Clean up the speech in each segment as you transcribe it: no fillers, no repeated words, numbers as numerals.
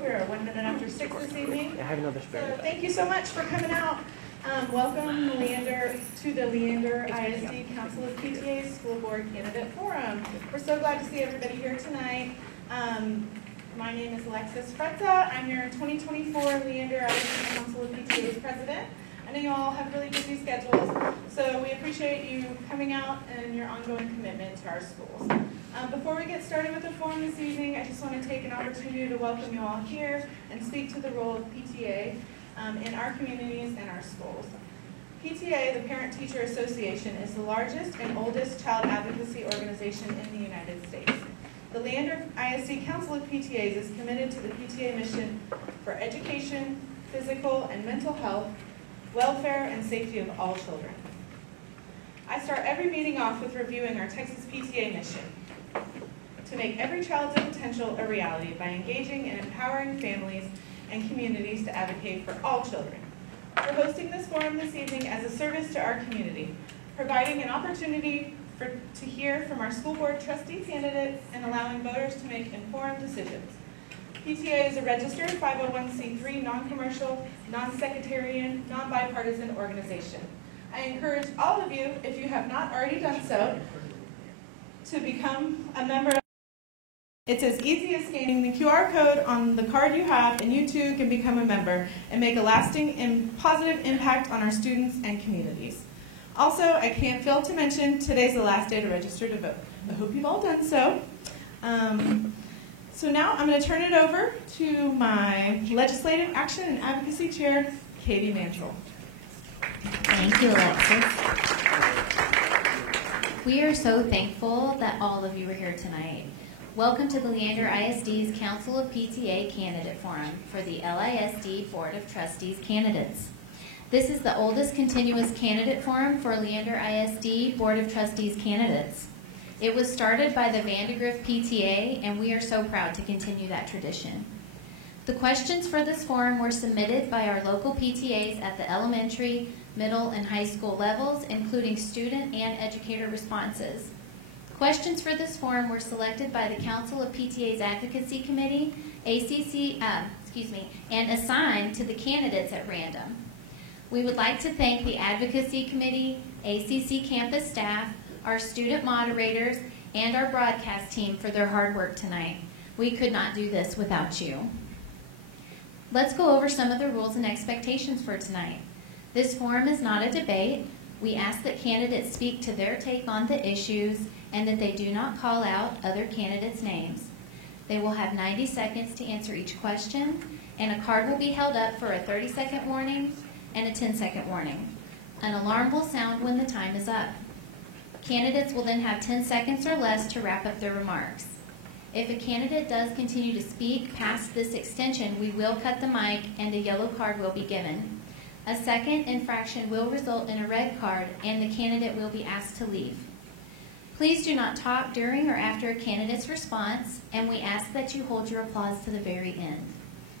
We're 1 minute after 6 this evening. I have another spare. So thank you so much for coming out. Welcome to the Leander ISD Council of PTA's School Board Candidate Forum. We're so glad to see everybody here tonight. My name is Alexis Frezza. I'm your 2024 Leander ISD Council of PTA's president. I know you all have really busy schedules, so we appreciate you coming out and your ongoing commitment to our schools. Before we get started with the forum this evening, I just want to take an opportunity to welcome you all here and speak to the role of PTA in our communities and our schools. PTA, the Parent Teacher Association, is the largest and oldest child advocacy organization in the United States. The Leander ISD Council of PTAs is committed to the PTA mission for education, physical and mental health, welfare, and safety of all children. I start every meeting off with reviewing our Texas PTA mission to make every child's potential a reality by engaging and empowering families and communities to advocate for all children. We're hosting this forum this evening as a service to our community, providing an opportunity to hear from our school board trustee candidates and allowing voters to make informed decisions. PTA is a registered 501c3 non-commercial, non-sectarian, non-bipartisan organization. I encourage all of you, if you have not already done so, to become a member. It's as easy as scanning the QR code on the card you have, and you too can become a member and make a lasting and positive impact on our students and communities. Also, I can't fail to mention today's the last day to register to vote. I hope you've all done so. So now I'm going to turn it over to my Legislative Action and Advocacy Chair, Katie Mantrell. Thank you, Alexis. We are so thankful that all of you are here tonight. Welcome to the Leander ISD's Council of PTA Candidate Forum for the LISD Board of Trustees candidates. This is the oldest continuous candidate forum for Leander ISD Board of Trustees candidates. It was started by the Vandegrift PTA, and we are so proud to continue that tradition. The questions for this forum were submitted by our local PTAs at the elementary, middle, and high school levels, including student and educator responses. Questions for this forum were selected by the Council of PTA's Advocacy Committee, and assigned to the candidates at random. We would like to thank the Advocacy Committee, ACC campus staff, our student moderators, and our broadcast team for their hard work tonight. We could not do this without you. Let's go over some of the rules and expectations for tonight. This forum is not a debate. We ask that candidates speak to their take on the issues and that they do not call out other candidates' names. They will have 90 seconds to answer each question, and a card will be held up for a 30-second warning and a 10-second warning. An alarm will sound when the time is up. Candidates will then have 10 seconds or less to wrap up their remarks. If a candidate does continue to speak past this extension, we will cut the mic and a yellow card will be given. A second infraction will result in a red card and the candidate will be asked to leave. Please do not talk during or after a candidate's response, and we ask that you hold your applause to the very end.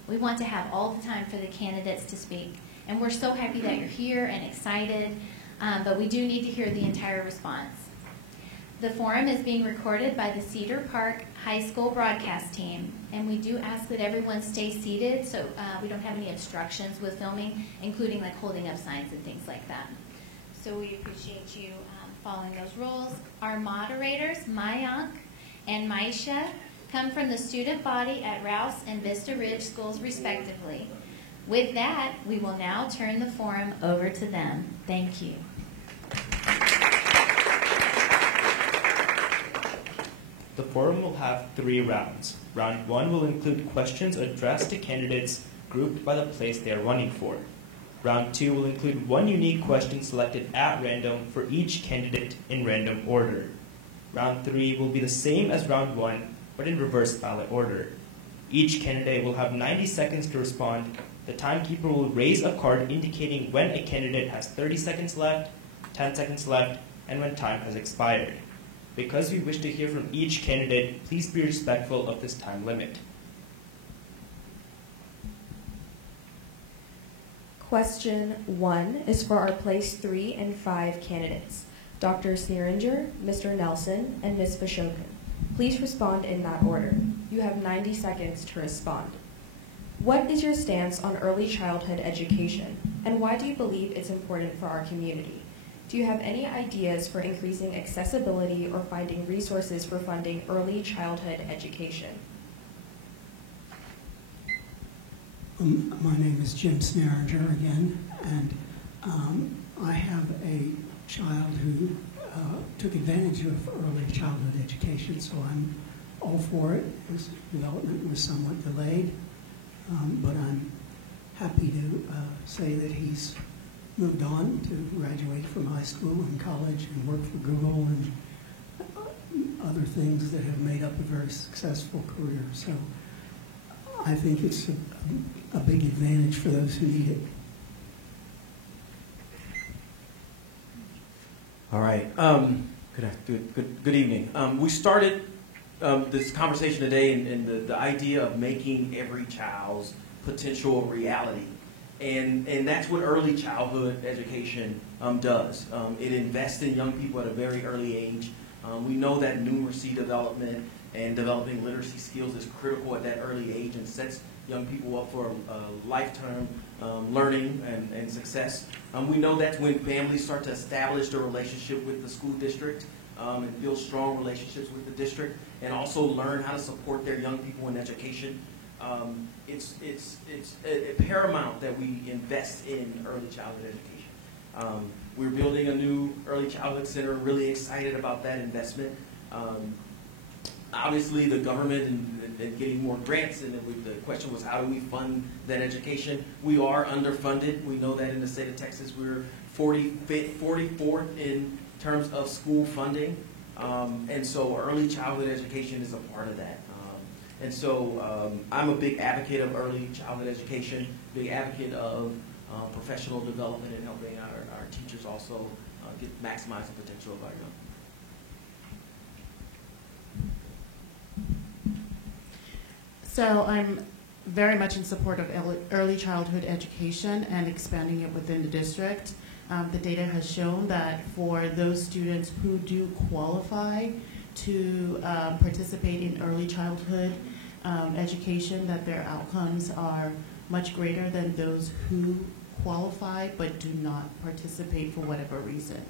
We want to have all the time for the candidates to speak, and we're so happy that you're here and excited, but we do need to hear the entire response. The forum is being recorded by the Cedar Park High School broadcast team, and we do ask that everyone stay seated so we don't have any obstructions with filming, including like holding up signs and things like that. So we appreciate you following those rules. Our moderators, Mayank and Maisha, come from the student body at Rouse and Vista Ridge schools respectively. With that, we will now turn the forum over to them. Thank you. The forum will have 3 rounds. Round 1 will include questions addressed to candidates grouped by the place they are running for. Round 2 will include 1 unique question selected at random for each candidate in random order. Round 3 will be the same as round 1, but in reverse ballot order. Each candidate will have 90 seconds to respond. The timekeeper will raise a card indicating when a candidate has 30 seconds left, 10 seconds left, and when time has expired. Because we wish to hear from each candidate, please be respectful of this time limit. Question 1 is for our place 3 and 5 candidates, Dr. Searinger, Mr. Nelson, and Ms. Fashokin. Please respond in that order. You have 90 seconds to respond. What is your stance on early childhood education, and why do you believe it's important for our community? Do you have any ideas for increasing accessibility or finding resources for funding early childhood education? My name is Jim Snaringer again, and I have a child who took advantage of early childhood education, so I'm all for it. His development was somewhat delayed, but I'm happy to say that he's moved on to graduate from high school and college and work for Google and other things that have made up a very successful career. So I think it's a big advantage for those who need it. All right. Good evening. We started this conversation today in the idea of making every child's potential a reality. And that's what early childhood education does. It invests in young people at a very early age. We know that numeracy development and developing literacy skills is critical at that early age and sets young people up for lifetime learning and success. We know that's when families start to establish their relationship with the school district and build strong relationships with the district, and also learn how to support their young people in education. It's paramount that we invest in early childhood education. We're building a new early childhood center, really excited about that investment. Obviously, the government and getting more grants, and the question was, how do we fund that education? We are underfunded. We know that in the state of Texas, we're 44th in terms of school funding, and so early childhood education is a part of that. And so I'm a big advocate of early childhood education, big advocate of professional development and helping our teachers also maximize the potential of our young. So I'm very much in support of early childhood education and expanding it within the district. The data has shown that for those students who do qualify to participate in early childhood education, that their outcomes are much greater than those who qualify but do not participate for whatever reason.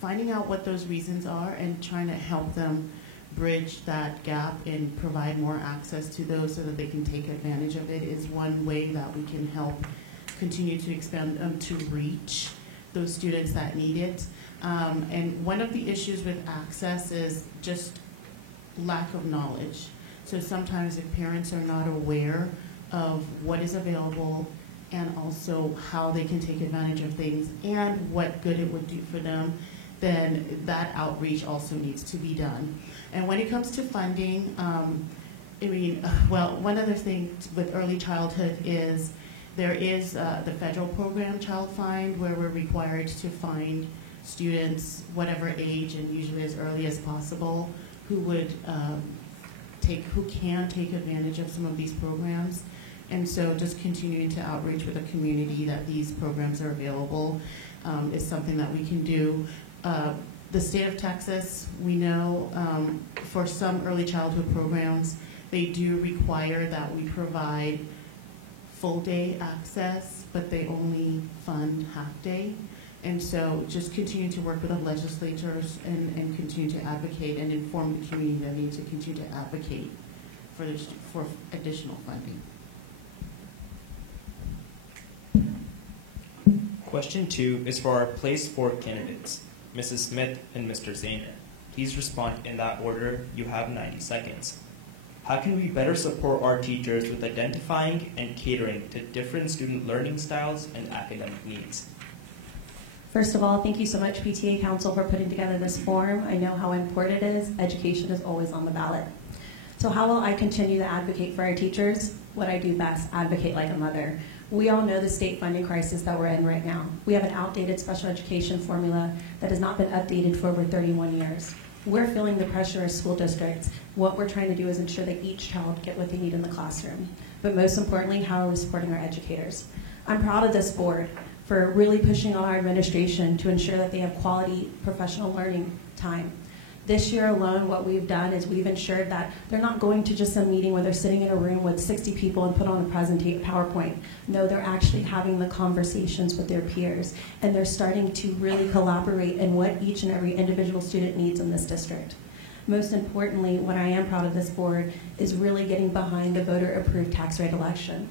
Finding out what those reasons are and trying to help them bridge that gap and provide more access to those so that they can take advantage of it is one way that we can help continue to expand to reach those students that need it. And one of the issues with access is just lack of knowledge. So sometimes if parents are not aware of what is available and also how they can take advantage of things and what good it would do for them, then that outreach also needs to be done. And when it comes to funding, one other thing with early childhood is there is the federal program Child Find, where we're required to find students whatever age and usually as early as possible who can take advantage of some of these programs. And so just continuing to outreach with the community that these programs are available is something that we can do. The state of Texas, we know for some early childhood programs, they do require that we provide full day access, but they only fund half day. And so just continue to work with the legislators and continue to advocate and inform the community that needs to continue to advocate for additional funding. Question 2 is for our Place 4 candidates, Mrs. Smith and Mr. Zahner. Please respond in that order. You have 90 seconds. How can we better support our teachers with identifying and catering to different student learning styles and academic needs? First of all, thank you so much, PTA Council, for putting together this forum. I know how important it is. Education is always on the ballot. So how will I continue to advocate for our teachers? What I do best, advocate like a mother. We all know the state funding crisis that we're in right now. We have an outdated special education formula that has not been updated for over 31 years. We're feeling the pressure as school districts. What we're trying to do is ensure that each child get what they need in the classroom. But most importantly, how are we supporting our educators? I'm proud of this board for really pushing on our administration to ensure that they have quality professional learning time. This year alone, what we've done is we've ensured that they're not going to just a meeting where they're sitting in a room with 60 people and put on a PowerPoint. No, they're actually having the conversations with their peers, and they're starting to really collaborate in what each and every individual student needs in this district. Most importantly, what I am proud of this board is really getting behind the voter-approved tax rate election.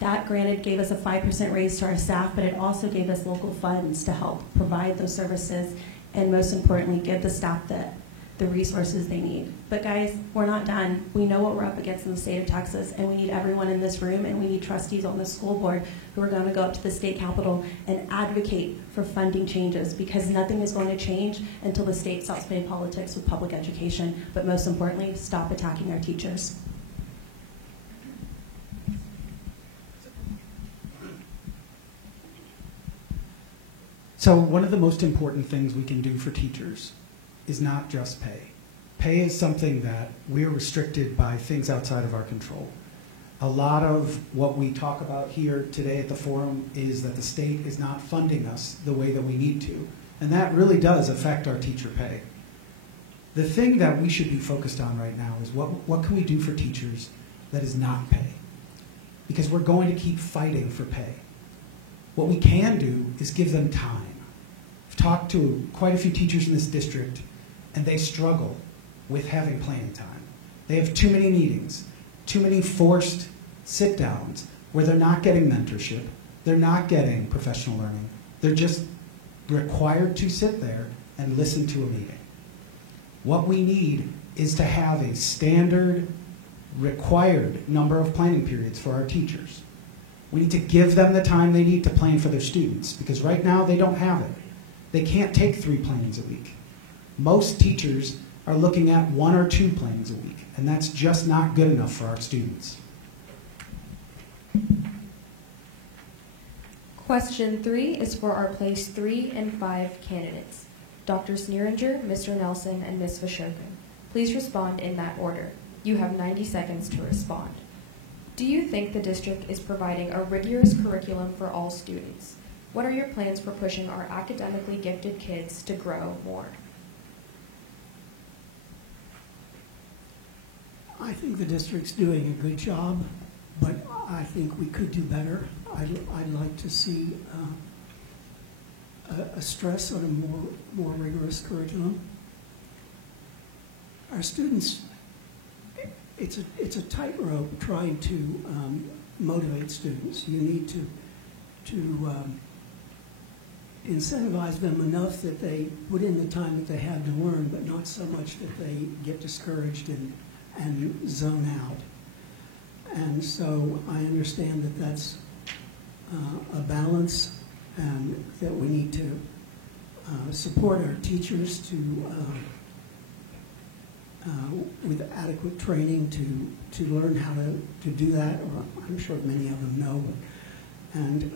That, granted, gave us a 5% raise to our staff, but it also gave us local funds to help provide those services and, most importantly, give the staff the resources they need. But guys, we're not done. We know what we're up against in the state of Texas, and we need everyone in this room, and we need trustees on the school board who are going to go up to the state capitol and advocate for funding changes, because nothing is going to change until the state stops playing politics with public education, but most importantly, stop attacking our teachers. So one of the most important things we can do for teachers is not just pay. Pay is something that we're restricted by things outside of our control. A lot of what we talk about here today at the forum is that the state is not funding us the way that we need to, and that really does affect our teacher pay. The thing that we should be focused on right now is what can we do for teachers that is not pay? Because we're going to keep fighting for pay. What we can do is give them time. I've talked to quite a few teachers in this district, and they struggle with having planning time. They have too many meetings, too many forced sit-downs where they're not getting mentorship, they're not getting professional learning, they're just required to sit there and listen to a meeting. What we need is to have a standard, required number of planning periods for our teachers. We need to give them the time they need to plan for their students, because right now they don't have it. They can't take 3 plannings a week. Most teachers are looking at 1 or 2 plannings a week, and that's just not good enough for our students. Question 3 is for our place 3 and 5 candidates, Dr. Sneeringer, Mr. Nelson, and Ms. Vashokin. Please respond in that order. You have 90 seconds to respond. Do you think the district is providing a rigorous curriculum for all students? What are your plans for pushing our academically gifted kids to grow more? I think the district's doing a good job, but I think we could do better. I'd like to see a stress on a more rigorous curriculum. Our students, it's a tightrope trying to motivate students. You need to incentivize them enough that they put in the time that they have to learn, but not so much that they get discouraged and zone out. And so I understand that that's a balance, and that we need to support our teachers with adequate training to learn how to do that, or I'm sure many of them know. And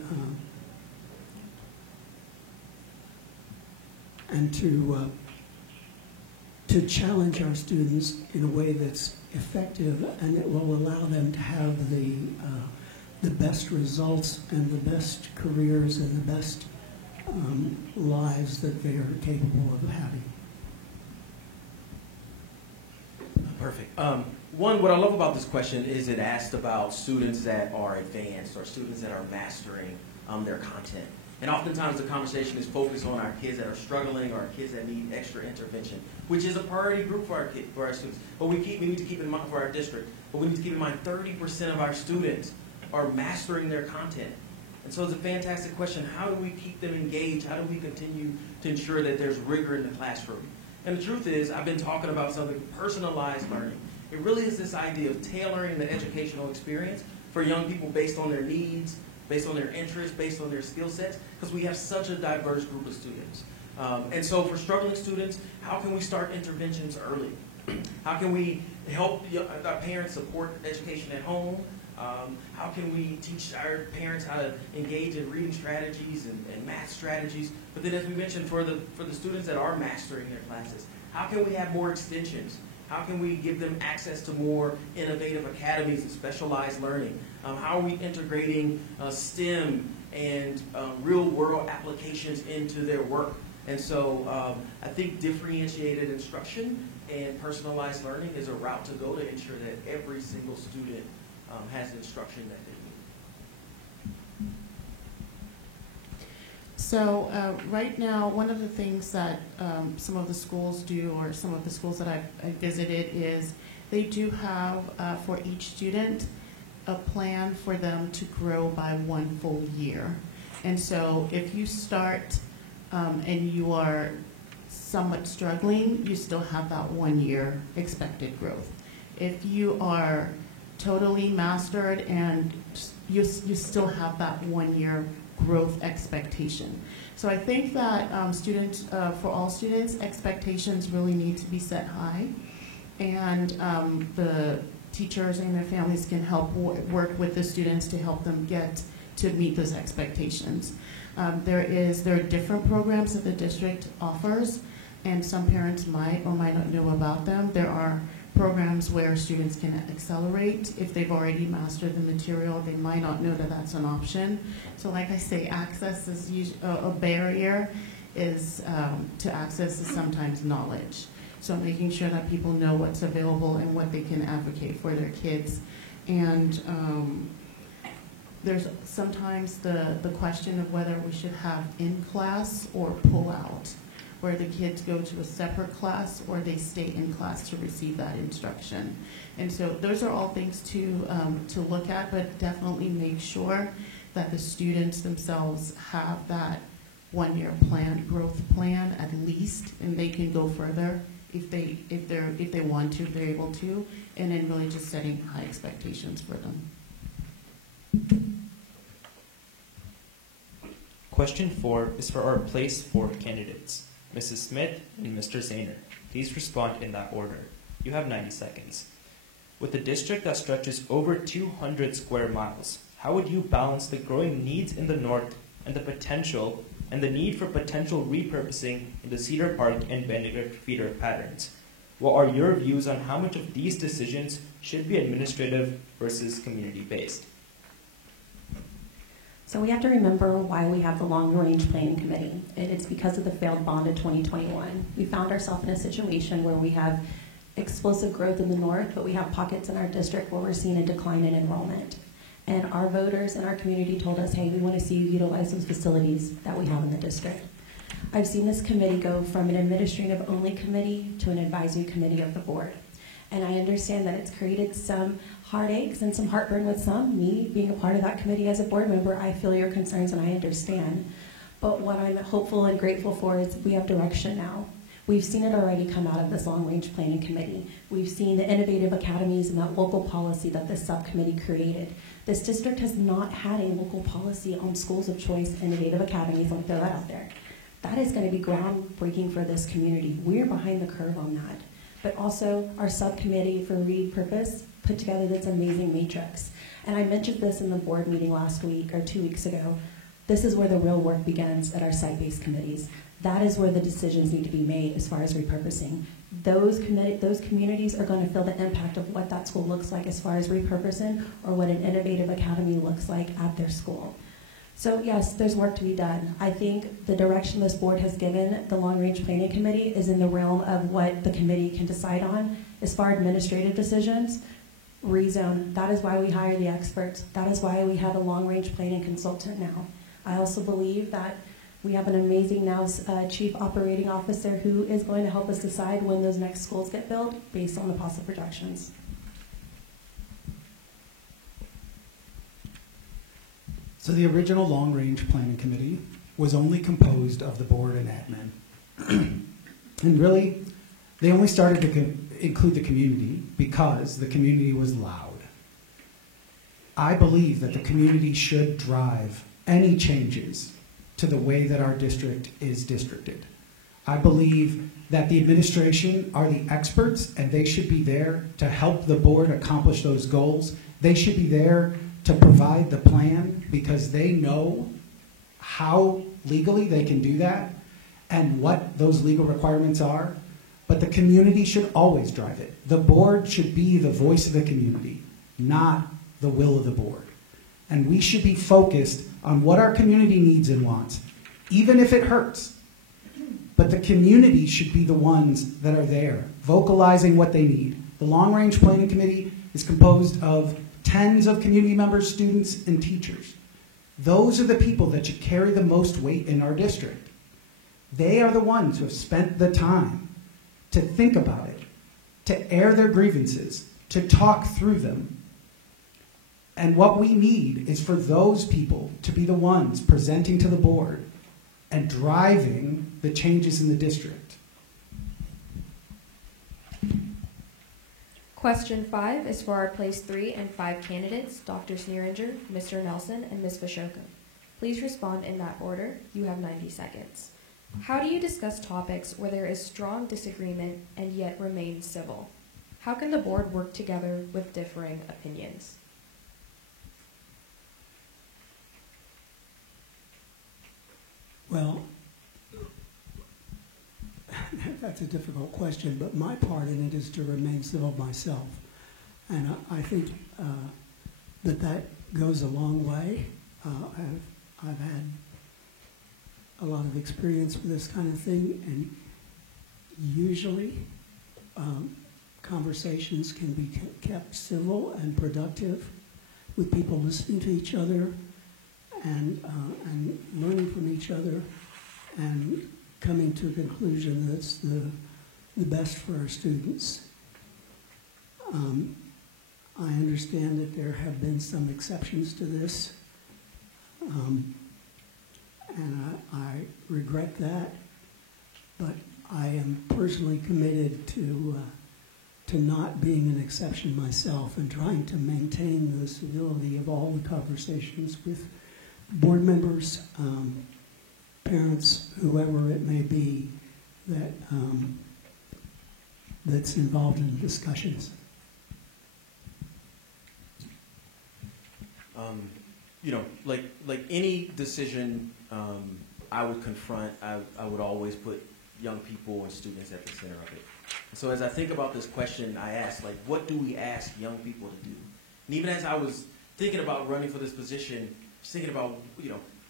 to challenge our students in a way that's effective and that will allow them to have the best results and the best careers and the best lives that they are capable of having. Perfect. One, what I love about this question is it asked about students that are advanced or students that are mastering their content. And oftentimes the conversation is focused on our kids that are struggling or our kids that need extra intervention, which is a priority group for our students. But we need to keep in mind for our district, but we need to keep in mind 30% of our students are mastering their content. And so it's a fantastic question. How do we keep them engaged? How do we continue to ensure that there's rigor in the classroom? And the truth is, I've been talking about something, personalized learning. It really is this idea of tailoring the educational experience for young people based on their needs, based on their interests, based on their skill sets, because we have such a diverse group of students. And so for struggling students, how can we start interventions early? How can we help our parents support education at home? How can we teach our parents how to engage in reading strategies and math strategies? But then, as we mentioned, for the students that are mastering their classes, how can we have more extensions? How can we give them access to more innovative academies and specialized learning? How are we integrating STEM and real-world applications into their work? And so I think differentiated instruction and personalized learning is a route to go to ensure that every single student has the instruction that they need. So right now, one of the things that some of the schools do, or some of the schools that I've visited, is they do have for each student a plan for them to grow by 1 full year. And so if you start and you are somewhat struggling, you still have that 1 year expected growth. If you are totally mastered and you still have that 1 year growth expectation. So I think that for all students, expectations really need to be set high, and the teachers and their families can help work with the students to help them get to meet those expectations. There are different programs that the district offers, and some parents might or might not know about them. There are programs where students can accelerate. If they've already mastered the material, they might not know that that's an option. So like I say, access is a barrier to access is sometimes knowledge. So making sure that people know what's available and what they can advocate for their kids. And there's sometimes the question of whether we should have in-class or pull-out, where the kids go to a separate class or they stay in class to receive that instruction. And so those are all things to look at, but definitely make sure that the students themselves have that 1 year plan, growth plan at least, and they can go further if they want to, if they're able to, and then really just setting high expectations for them. Question 4 is for our Place 4 candidates, Mrs. Smith and Mr. Zahner. Please respond in that order. You have 90 seconds. With a district that stretches over 200 square miles, how would you balance the growing needs in the north and the need for potential repurposing in the Cedar Park and Benedict feeder patterns? What are your views on how much of these decisions should be administrative versus community-based? So we have to remember why we have the long-range planning committee, and it's because of the failed bond in 2021. We found ourselves in a situation where we have explosive growth in the north, but we have pockets in our district where we're seeing a decline in enrollment. And our voters and our community told us, hey, we want to see you utilize those facilities that we have in the district. I've seen this committee go from an administrative-only committee to an advisory committee of the board. And I understand that it's created some heartaches and some heartburn with some. Me, being a part of that committee as a board member, I feel your concerns and I understand. But what I'm hopeful and grateful for is we have direction now. We've seen it already come out of this long-range planning committee. We've seen the innovative academies and that local policy that this subcommittee created. This district has not had a local policy on schools of choice, innovative academies. Let me throw that out there. That is going to be groundbreaking for this community. We're behind the curve on that. But also our subcommittee for Repurpose put together this amazing matrix. And I mentioned this in the board meeting last week or 2 weeks ago. This is where the real work begins at our site-based committees. That is where the decisions need to be made as far as repurposing. Those communities are going to feel the impact of what that school looks like as far as repurposing, or what an innovative academy looks like at their school. So yes, there's work to be done. I think the direction this board has given the long-range planning committee is in the realm of what the committee can decide on. As far as administrative decisions, rezone, that is why we hire the experts. That is why we have a long-range planning consultant now. I also believe that we have an amazing now chief operating officer who is going to help us decide when those next schools get built based on the possible projections. So the original long-range planning committee was only composed of the board and admin. And really, they only started to include the community because the community was loud. I believe that the community should drive any changes to the way that our district is districted. I believe that the administration are the experts and they should be there to help the board accomplish those goals. They should be there to provide the plan because they know how legally they can do that and what those legal requirements are. But the community should always drive it. The board should be the voice of the community, not the will of the board. And we should be focused on what our community needs and wants, even if it hurts. but the community should be the ones that are there, vocalizing what they need. The Long Range Planning Committee is composed of tens of community members, students, and teachers. Those are the people that should carry the most weight in our district. They are the ones who have spent the time to think about it, to air their grievances, to talk through them. And what we need is for those people to be the ones presenting to the board and driving the changes in the district. Question 5 is for our place 3 and 5 candidates, Dr. Sneeringer, Mr. Nelson, and Ms. Vashoka. Please respond in that order. You have 90 seconds. How do you discuss topics where there is strong disagreement and yet remain civil? How can the board work together with differing opinions? Well, that's a difficult question, but my part in it is to remain civil myself. And I think that goes a long way. I've had a lot of experience with this kind of thing, and usually conversations can be kept civil and productive with people listening to each other and learning from each other and coming to a conclusion that's the best for our students. I understand that there have been some exceptions to this, and I regret that, but I am personally committed to not being an exception myself and trying to maintain the civility of all the conversations with board members, parents, whoever it may be that's involved in discussions. Like any decision I would confront, I would always put young people and students at the center of it. So as I think about this question, I ask, like, what do we ask young people to do? And even as I was thinking about running for this position, just thinking about,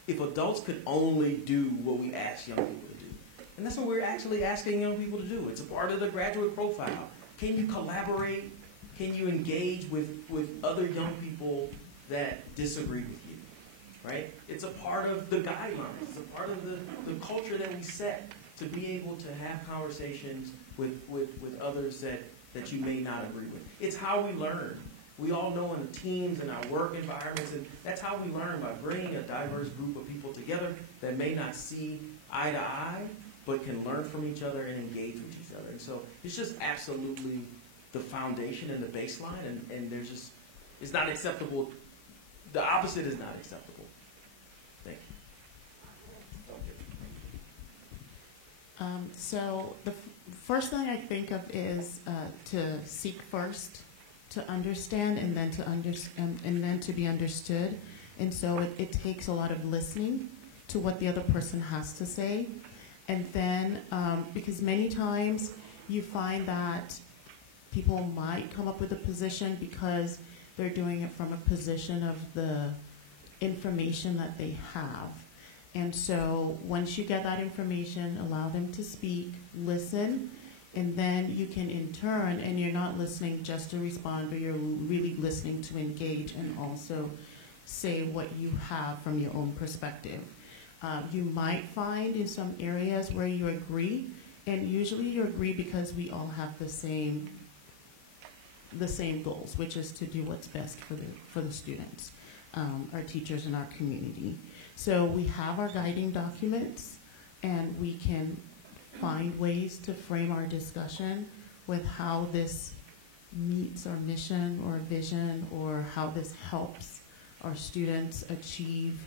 if adults could only do what we ask young people to do. And that's what we're actually asking young people to do. It's a part of the graduate profile. Can you collaborate? Can you engage with other young people that disagree with you, right? It's a part of the guidelines. It's a part of the culture that we set to be able to have conversations with others that you may not agree with. It's how we learn. We all know in the teams and our work environments, and that's how we learn, by bringing a diverse group of people together that may not see eye to eye, but can learn from each other and engage with each other. And so it's just absolutely the foundation and the baseline, and there's just, it's not acceptable. The opposite is not acceptable. Thank you. So the first thing I think of is to seek first, to understand, and then to be understood. And so it takes a lot of listening to what the other person has to say. And then, because many times you find that people might come up with a position because they're doing it from a position of the information that they have. And so once you get that information, allow them to speak, listen, and then you can in turn, and you're not listening just to respond, but you're really listening to engage and also say what you have from your own perspective. You might find in some areas where you agree, and usually you agree because we all have the same goals, which is to do what's best for the students, our teachers, and our community. So we have our guiding documents, and we can find ways to frame our discussion with how this meets our mission or vision, or how this helps our students achieve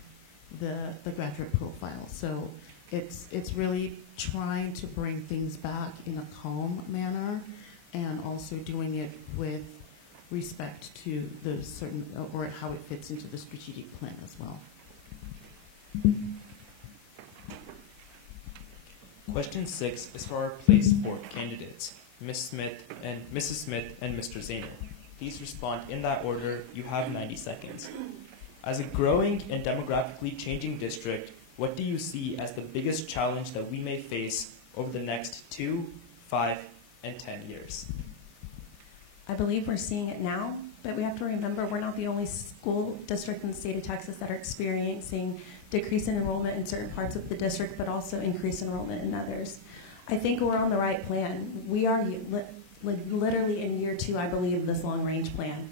the graduate profile. So it's really trying to bring things back in a calm manner, and also doing it with respect to the certain, or how it fits into the strategic plan as well. Question 6 is for our place 4 candidates, Mrs. Smith and Mr. Zainer. Please respond in that order. You have 90 seconds. As a growing and demographically changing district, what do you see as the biggest challenge that we may face over the next 2, 5, and 10 years? I believe we're seeing it now, but we have to remember we're not the only school district in the state of Texas that are experiencing decrease in enrollment in certain parts of the district, but also increased enrollment in others. I think we're on the right plan. We are literally in year 2, I believe, of this long-range plan.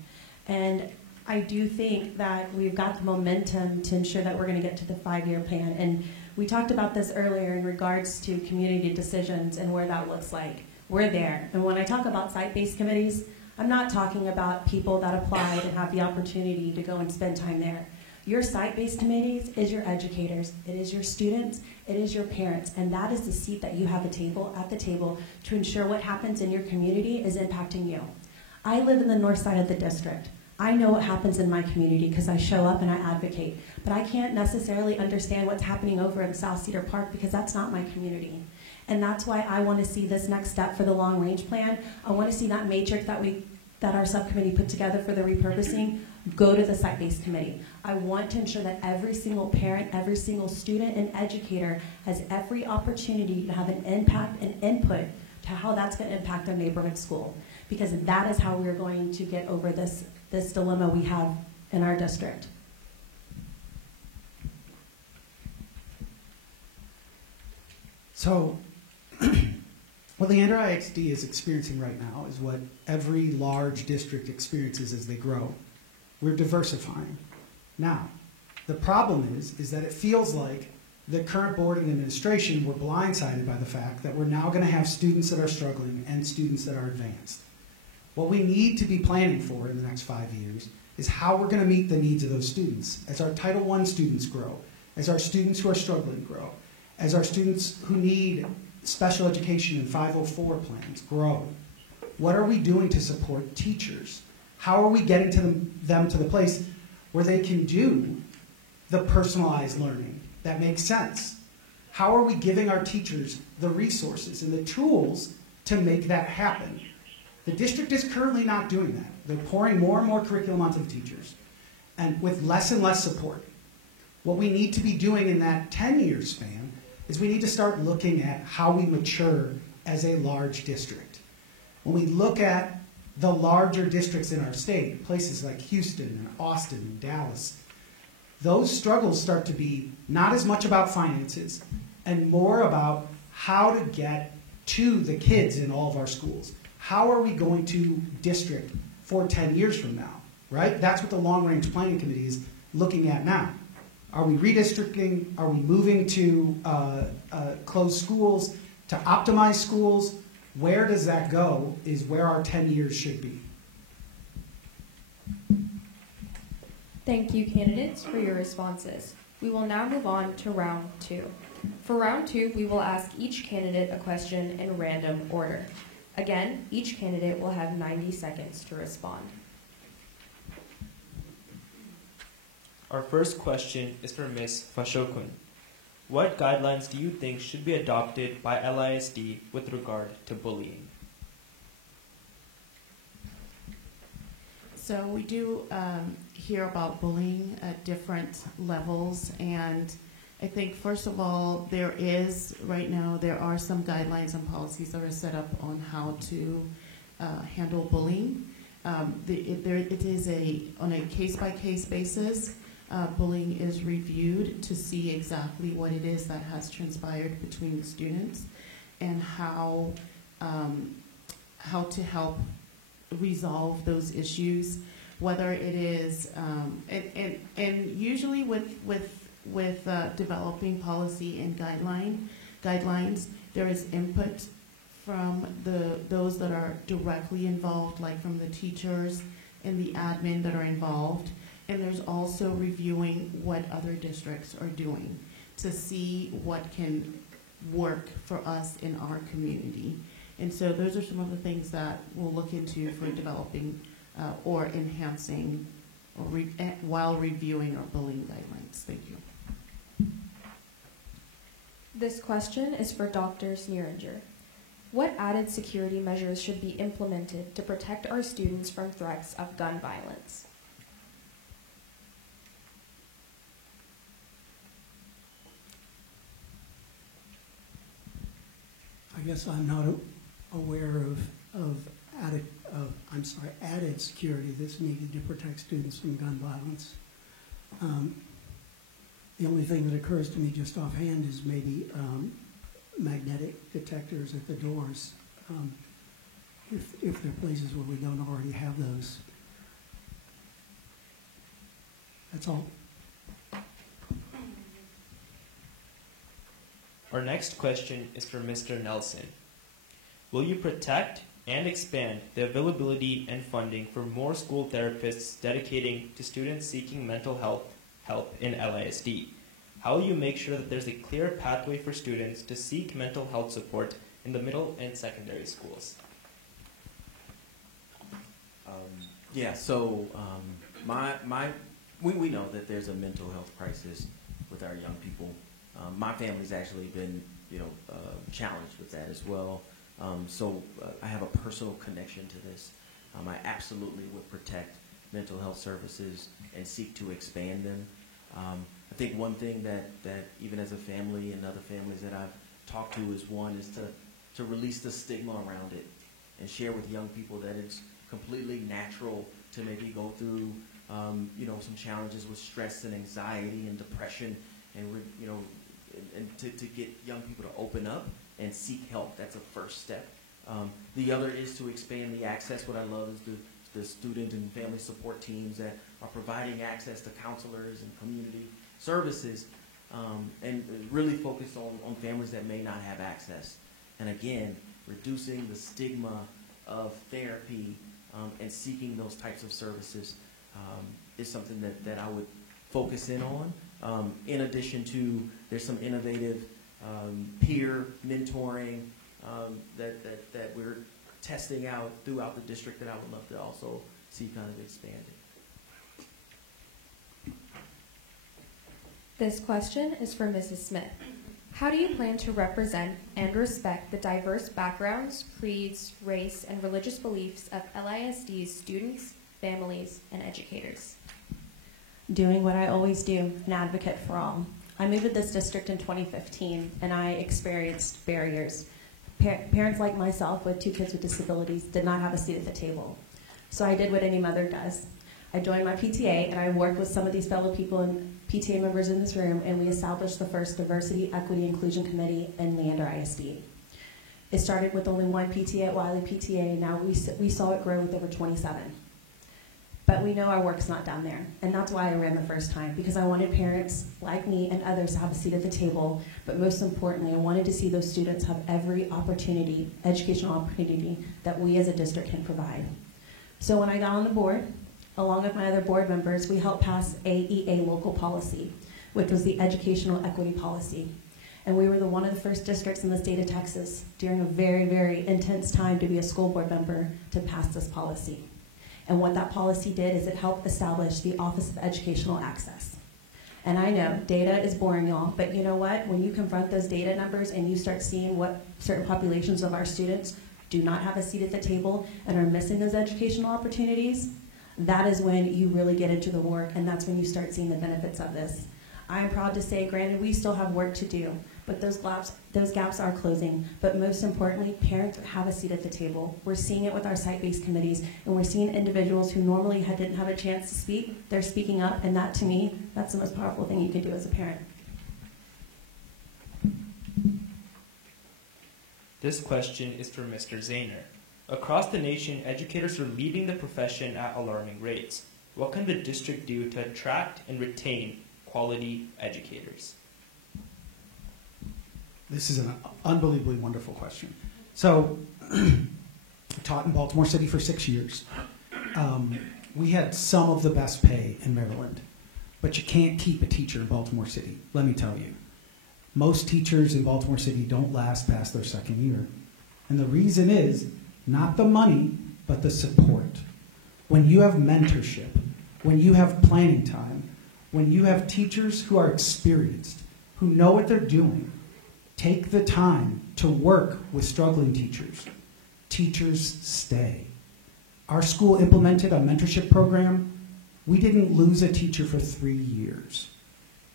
And I do think that we've got the momentum to ensure that we're going to get to the 5-year plan. And we talked about this earlier in regards to community decisions and where that looks like. We're there. And when I talk about site-based committees, I'm not talking about people that applied and have the opportunity to go and spend time there. Your site-based committees is your educators, it is your students, it is your parents, and that is the seat that you have at the table to ensure what happens in your community is impacting you. I live in the north side of the district. I know what happens in my community because I show up and I advocate, but I can't necessarily understand what's happening over in South Cedar Park because that's not my community. And that's why I want to see this next step for the long-range plan. I want to see that matrix that our subcommittee put together for the repurposing go to the site-based committee. I want to ensure that every single parent, every single student and educator has every opportunity to have an impact and input to how that's going to impact their neighborhood school. Because that is how we're going to get over this dilemma we have in our district. So, what Leander ISD is experiencing right now is what every large district experiences as they grow. We're diversifying. Now, the problem is that it feels like the current board and administration were blindsided by the fact that we're now going to have students that are struggling and students that are advanced. What we need to be planning for in the next 5 years is how we're going to meet the needs of those students. As our Title I students grow, as our students who are struggling grow, as our students who need special education and 504 plans grow, what are we doing to support teachers? How are we getting to them to the place where they can do the personalized learning that makes sense? How are we giving our teachers the resources and the tools to make that happen? The district is currently not doing that. They're pouring more and more curriculum onto the teachers, and with less and less support. What we need to be doing in that 10-year span is we need to start looking at how we mature as a large district. When we look at the larger districts in our state, places like Houston and Austin and Dallas, those struggles start to be not as much about finances and more about how to get to the kids in all of our schools. How are we going to district for 10 years from now, right? That's what the long-range planning committee is looking at now. Are we redistricting? Are we moving to close schools, to optimize schools? Where does that go is where our 10 years should be. Thank you, candidates, for your responses. We will now move on to round 2. For round 2, we will ask each candidate a question in random order. Again, each candidate will have 90 seconds to respond. Our first question is for Ms. Fashokun. What guidelines do you think should be adopted by LISD with regard to bullying? So we do hear about bullying at different levels, and I think first of all, there are some guidelines and policies that are set up on how to handle bullying. It is on a case-by-case basis. Bullying is reviewed to see exactly what it is that has transpired between the students and how to help resolve those issues. Whether it is and usually with developing policy and guidelines, there is input from those that are directly involved, like from the teachers and the admin that are involved. And there's also reviewing what other districts are doing to see what can work for us in our community. And so those are some of the things that we'll look into for developing or enhancing while reviewing our bullying guidelines. Thank you. This question is for Dr. Sneeringer. What added security measures should be implemented to protect our students from threats of gun violence? guess I'm not aware of added security that's needed to protect students from gun violence. The only thing that occurs to me just offhand is maybe magnetic detectors at the doors, if there are places where we don't already have those. That's all. Our next question is for Mr. Nelson. Will you protect and expand the availability and funding for more school therapists dedicating to students seeking mental health help in LISD? How will you make sure that there's a clear pathway for students to seek mental health support in the middle and secondary schools? We know that there's a mental health crisis with our young people. My family's actually been, challenged with that as well. So I have a personal connection to this. I absolutely would protect mental health services and seek to expand them. I think one thing that even as a family and other families that I've talked to is to release the stigma around it and share with young people that it's completely natural to maybe go through some challenges with stress and anxiety and depression, and to get young people to open up and seek help. That's a first step. The other is to expand the access. What I love is the student and family support teams that are providing access to counselors and community services, and really focus on families that may not have access. And again, reducing the stigma of therapy and seeking those types of services is something that I would focus in on. In addition to, there's some innovative peer mentoring that we're testing out throughout the district that I would love to also see kind of expanded. This question is for Mrs. Smith. How do you plan to represent and respect the diverse backgrounds, creeds, race, and religious beliefs of LISD's students, families, and educators? Doing what I always do, an advocate for all. I moved to this district in 2015, and I experienced barriers. Parents like myself with 2 kids with disabilities did not have a seat at the table. So I did what any mother does. I joined my PTA, and I worked with some of these fellow people and PTA members in this room, and we established the first Diversity, Equity, Inclusion Committee in Leander ISD. It started with only 1 PTA at Wiley PTA, and now we saw it grow with over 27. But we know our work's not done there, and that's why I ran the first time, because I wanted parents like me and others to have a seat at the table, but most importantly, I wanted to see those students have every opportunity, educational opportunity, that we as a district can provide. So when I got on the board, along with my other board members, we helped pass AEA local policy, which was the Educational Equity Policy. And we were one of the first districts in the state of Texas during a very, very intense time to be a school board member to pass this policy. And what that policy did is it helped establish the Office of Educational Access. And I know data is boring, y'all, but you know what? When you confront those data numbers and you start seeing what certain populations of our students do not have a seat at the table and are missing those educational opportunities, that is when you really get into the work, and that's when you start seeing the benefits of this. I am proud to say, granted, we still have work to do, but those gaps are closing. But most importantly, parents have a seat at the table. We're seeing it with our site-based committees, and we're seeing individuals who normally didn't have a chance to speak. They're speaking up, and that, to me, that's the most powerful thing you can do as a parent. This question is for Mr. Zahner. Across the nation, educators are leaving the profession at alarming rates. What can the district do to attract and retain quality educators? This is an unbelievably wonderful question. So, I taught in Baltimore City for 6 years. We had some of the best pay in Maryland, but you can't keep a teacher in Baltimore City, let me tell you. Most teachers in Baltimore City don't last past their second year. And the reason is not the money, but the support. When you have mentorship, when you have planning time, when you have teachers who are experienced, who know what they're doing, take the time to work with struggling teachers. Teachers stay. Our school implemented a mentorship program. We didn't lose a teacher for 3 years.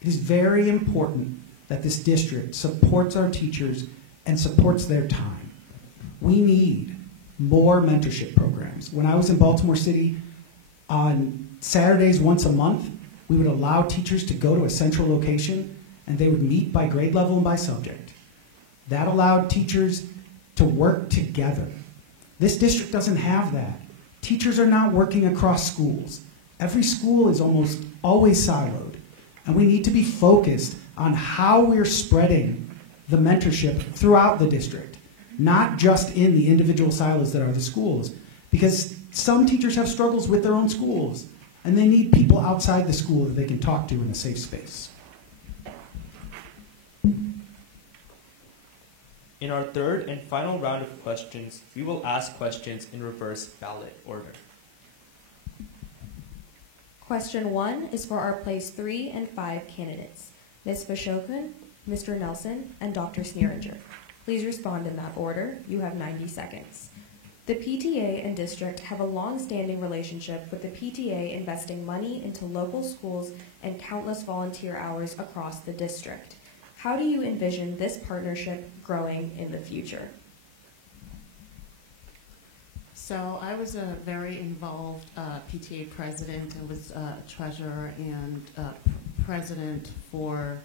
It is very important that this district supports our teachers and supports their time. We need more mentorship programs. When I was in Baltimore City, on Saturdays once a month, we would allow teachers to go to a central location and they would meet by grade level and by subject. That allowed teachers to work together. This district doesn't have that. Teachers are not working across schools. Every school is almost always siloed. And we need to be focused on how we're spreading the mentorship throughout the district, not just in the individual silos that are the schools. Because some teachers have struggles with their own schools, and they need people outside the school that they can talk to in a safe space. In our third and final round of questions, we will ask questions in reverse ballot order. Question 1 is for our place 3 and 5 candidates, Ms. Vashokun, Mr. Nelson, and Dr. Sneeringer. Please respond in that order. You have 90 seconds. The PTA and district have a long-standing relationship with the PTA investing money into local schools and countless volunteer hours across the district. How do you envision this partnership growing in the future? So I was a very involved PTA president. I was treasurer and president for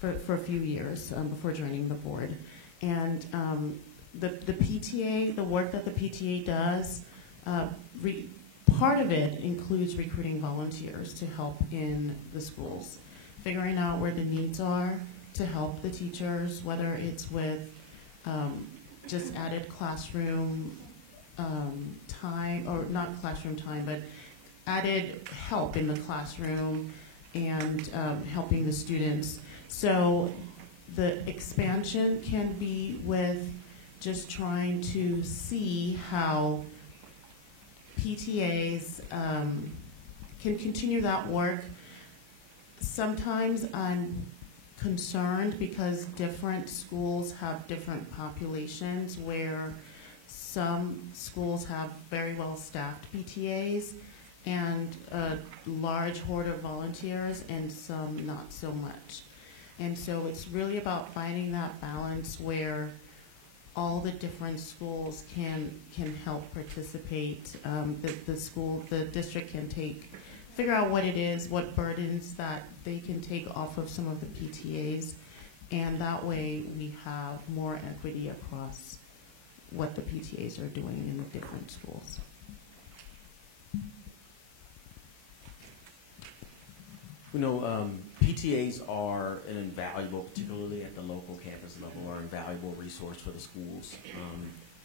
a few years before joining the board. And the PTA, the work that the PTA does, part of it includes recruiting volunteers to help in the schools, figuring out where the needs are to help the teachers, whether it's with just added classroom time, or not classroom time, but added help in the classroom and helping the students. So the expansion can be with just trying to see how PTAs can continue that work. Sometimes I'm concerned because different schools have different populations, where some schools have very well staffed PTAs and a large horde of volunteers, and some not so much. And so it's really about finding that balance where all the different schools can help participate. The district can figure out what it is, what burdens that they can take off of some of the PTAs, and that way we have more equity across what the PTAs are doing in the different schools. PTAs are an invaluable, particularly at the local campus level, are an invaluable resource for the schools.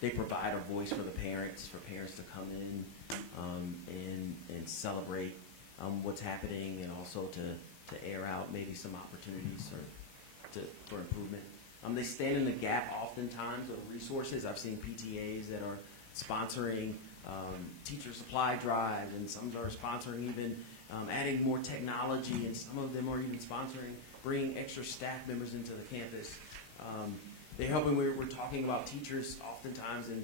They provide a voice for the parents, to come in and celebrate what's happening, and also to air out maybe some opportunities for improvement. They stand in the gap oftentimes of resources. I've seen PTAs that are sponsoring teacher supply drives, and some are sponsoring even adding more technology, and some of them are even sponsoring bringing extra staff members into the campus. They're helping. We're talking about teachers oftentimes, and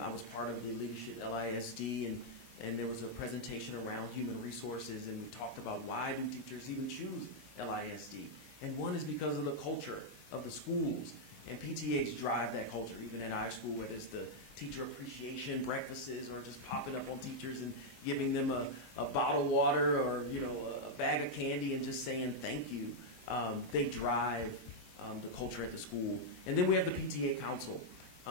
I was part of the Leadership LISD, and there was a presentation around human resources, and we talked about why do teachers even choose LISD. And one is because of the culture of the schools, and PTAs drive that culture. Even at our school, whether it's the teacher appreciation breakfasts, or just popping up on teachers and giving them a bottle of water, or a bag of candy, and just saying thank you. They drive the culture at the school. And then we have the PTA Council,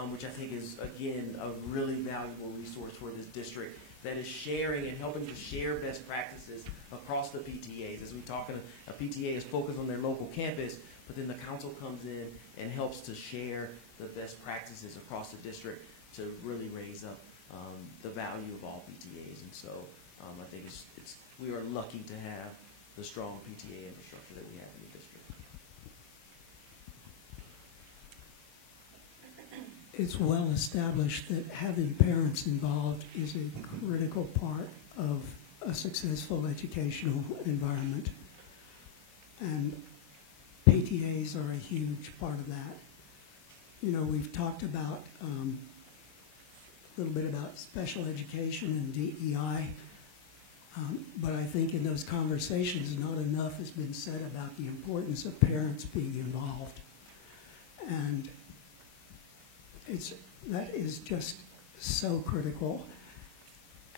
which I think is, again, a really valuable resource for this district, that is sharing and helping to share best practices across the PTAs. As we talk, a PTA is focused on their local campus, but then the council comes in and helps to share the best practices across the district to really raise up the value of all PTAs. And so I think we are lucky to have the strong PTA infrastructure that we have in the district. It's well established that having parents involved is a critical part of a successful educational environment. And PTAs are a huge part of that. We've talked about a little bit about special education and DEI, but I think in those conversations not enough has been said about the importance of parents being involved. And that is just so critical.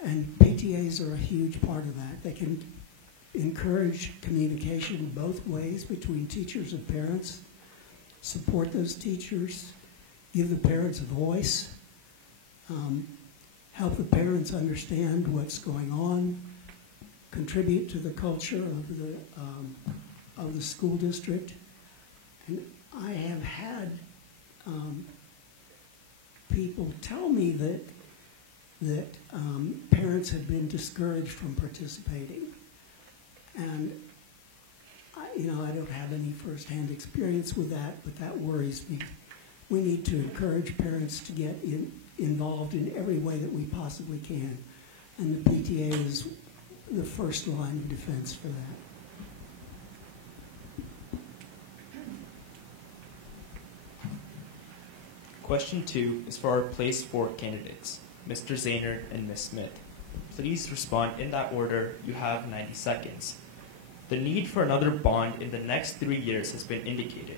And PTAs are a huge part of that. They can encourage communication both ways between teachers and parents, support those teachers, give the parents a voice, help the parents understand what's going on, contribute to the culture of the school district. And I have had people tell me that parents have been discouraged from participating. And I don't have any firsthand experience with that, but that worries me. We need to encourage parents to get involved in every way that we possibly can. And the PTA is the first line of defense for that. Question 2 is for our Place 4 candidates, Mr. Zaynard and Ms. Smith. Please respond in that order. You have 90 seconds. The need for another bond in the next 3 years has been indicated.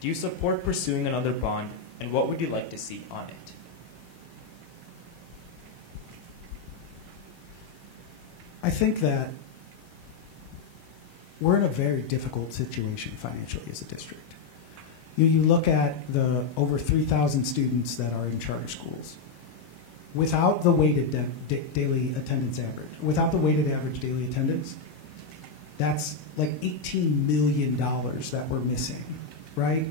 Do you support pursuing another bond, and what would you like to see on it? I think that we're in a very difficult situation financially as a district. You look at the over 3,000 students that are in charter schools. Without the weighted daily attendance average, without the weighted average daily attendance, that's like $18 million that we're missing, right?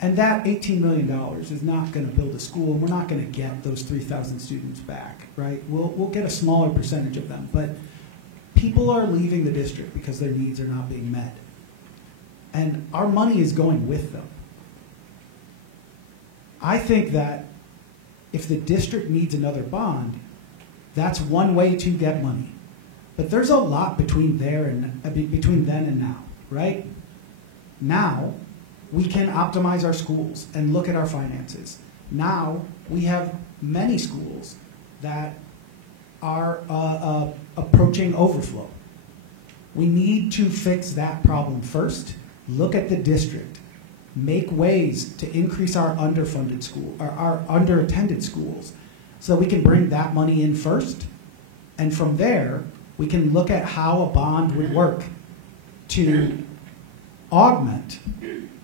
And that $18 million is not going to build a school, and we're not going to get those 3,000 students back, right? We'll get a smaller percentage of them, but people are leaving the district because their needs are not being met. And our money is going with them. I think that if the district needs another bond, that's one way to get money. But there's a lot between then and now, right? Now, we can optimize our schools and look at our finances. Now, we have many schools that are approaching overflow. We need to fix that problem first. Look at the district. Make ways to increase our underfunded school, or our underattended schools, so we can bring that money in first. And from there, we can look at how a bond would work to augment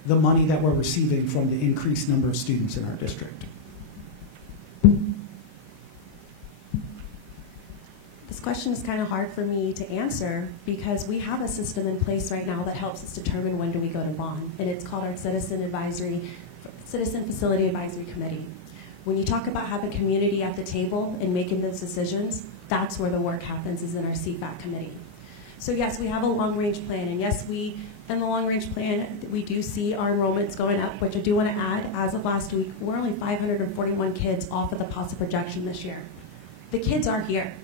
the money that we're receiving from the increased number of students in our district. This question is kind of hard for me to answer because we have a system in place right now that helps us determine when do we go to bond, and it's called our Citizen Facility Advisory Committee. When you talk about having community at the table and making those decisions, that's where the work happens, is in our CFAC committee. So yes, we have a long-range plan, and yes, in the long-range plan, we do see our enrollments going up, which I do want to add, as of last week, we're only 541 kids off of the PASA projection this year. The kids are here.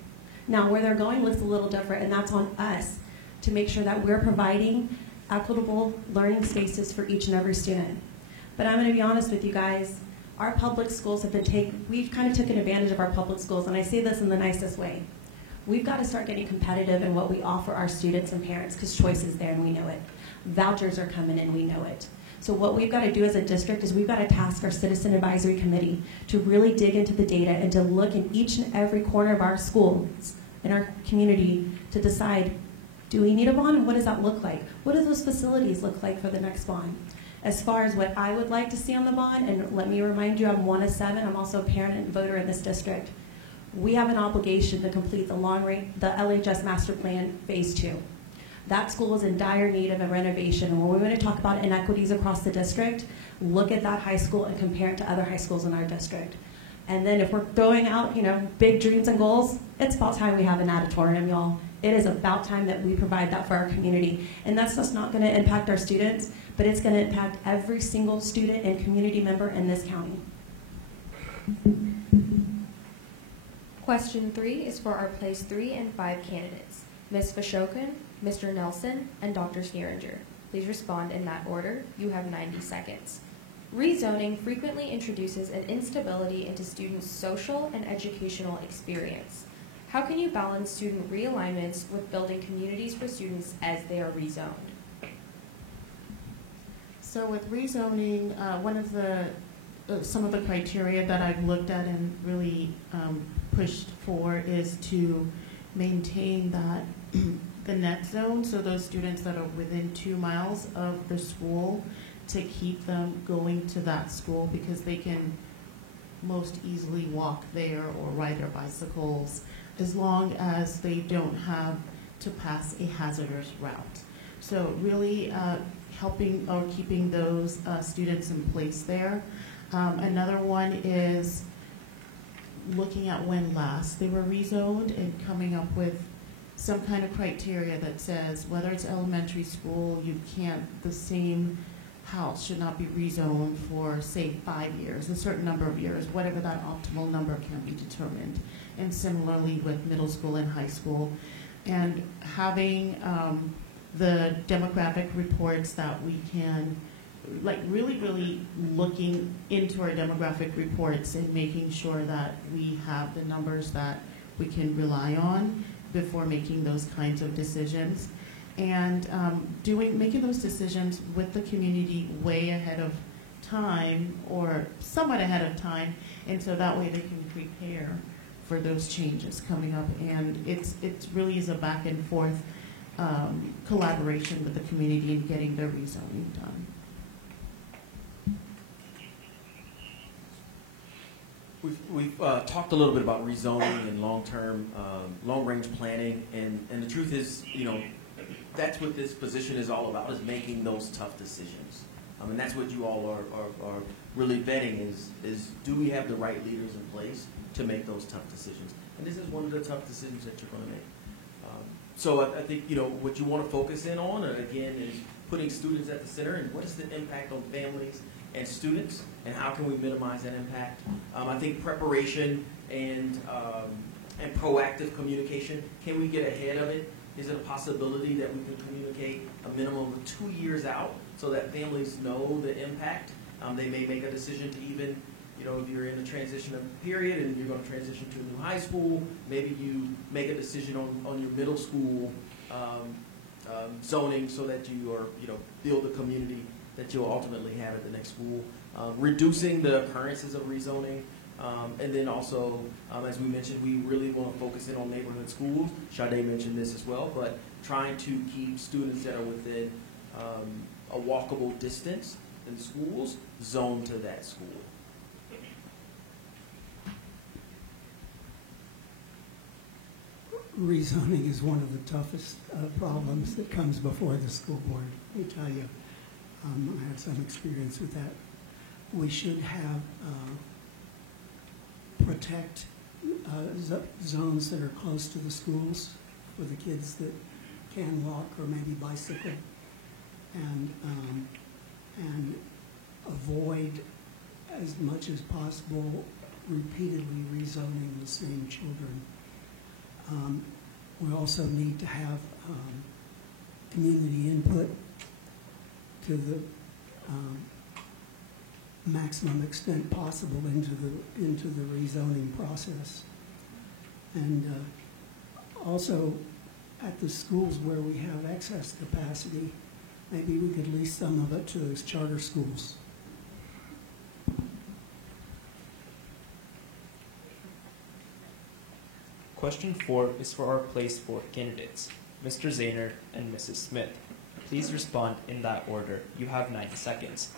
Now, where they're going looks a little different, and that's on us to make sure that we're providing equitable learning spaces for each and every student. But I'm going to be honest with you guys, our public schools have been we've kind of taken advantage of our public schools, and I say this in the nicest way. We've got to start getting competitive in what we offer our students and parents, because choice is there and we know it. Vouchers are coming in, we know it. So what we've got to do as a district is we've got to task our Citizen Advisory Committee to really dig into the data and to look in each and every corner of our schools, in our community, to decide, do we need a bond, and what does that look like? What do those facilities look like for the next bond? As far as what I would like to see on the bond, and let me remind you, I'm one of 7, I'm also a parent and voter in this district. We have an obligation to complete the LHS Master Plan Phase 2. That school is in dire need of a renovation, and when we're going to talk about inequities across the district, look at that high school and compare it to other high schools in our district. And then if we're throwing out, big dreams and goals, it's about time we have an auditorium, y'all. It is about time that we provide that for our community. And that's just not going to impact our students, but it's going to impact every single student and community member in this county. Question 3 is for our Place 3 and 5 candidates, Ms. Fashokin, Mr. Nelson, and Dr. Sneeringer. Please respond in that order. You have 90 seconds. Rezoning frequently introduces an instability into students' social and educational experience. How can you balance student realignments with building communities for students as they are rezoned? So with rezoning, one of the some of the criteria that I've looked at and really pushed for is to maintain that the net zone, so those students that are within 2 miles of the school, to keep them going to that school because they can most easily walk there or ride their bicycles as long as they don't have to pass a hazardous route. So really helping or keeping those students in place there. Another one is looking at when last they were rezoned and coming up with some kind of criteria that says whether it's elementary school, the same house should not be rezoned for, say, 5 years, a certain number of years, whatever that optimal number can be determined. And similarly with middle school and high school. And having the demographic reports that we can, like really looking into our demographic reports and making sure that we have the numbers that we can rely on before making those kinds of decisions. And making those decisions with the community way ahead of time or somewhat ahead of time, and so that way they can prepare for those changes coming up. And it really is a back and forth collaboration with the community in getting their rezoning done. We've talked a little bit about rezoning and long-term, long-range planning, and the truth is, that's what this position is all about, is making those tough decisions. And that's what you all are really vetting is do we have the right leaders in place to make those tough decisions? And this is one of the tough decisions that you're going to make. So I think, what you want to focus in on, again, is putting students at the center and what is the impact on families and students and how can we minimize that impact. I think preparation and proactive communication, can we get ahead of it? Is it a possibility that we can communicate a minimum of 2 years out so that families know the impact? They may make a decision to even, if you're in a transition period and you're going to transition to a new high school, maybe you make a decision on your middle school zoning so that you are, build a community that you'll ultimately have at the next school. Reducing the occurrences of rezoning. And then also, as we mentioned, we really want to focus in on neighborhood schools. Sade mentioned this as well, but trying to keep students that are within a walkable distance in schools zoned to that school. Rezoning is one of the toughest problems that comes before the school board. Let me tell you, I had some experience with that. We should have protect zones that are close to the schools for the kids that can walk or maybe bicycle, and avoid as much as possible repeatedly rezoning the same children. We also need to have community input to the maximum extent possible into the rezoning process, and also at the schools where we have excess capacity, maybe we could lease some of it to those charter schools. Question 4 is for our Place 4 candidates, Mr. Zahner and Mrs. Smith. Please respond in that order. You have 9 seconds.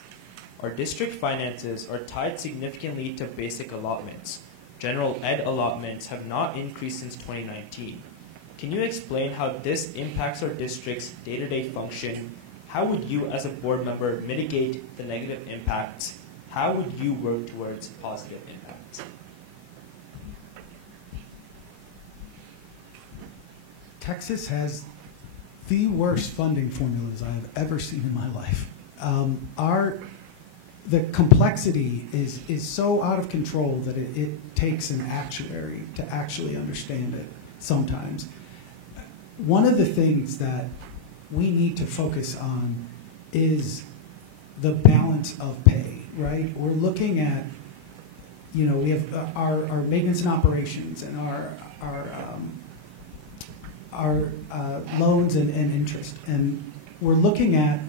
Our district finances are tied significantly to basic allotments. General ed allotments have not increased since 2019. Can you explain how this impacts our district's day-to-day function? How would you, as a board member, mitigate the negative impacts? How would you work towards positive impacts? Texas has the worst funding formulas I have ever seen in my life. The complexity is so out of control that it takes an actuary to actually understand it sometimes. One of the things that we need to focus on is the balance of pay, right? We're looking at, we have our maintenance and operations and our loans and interest. And we're looking at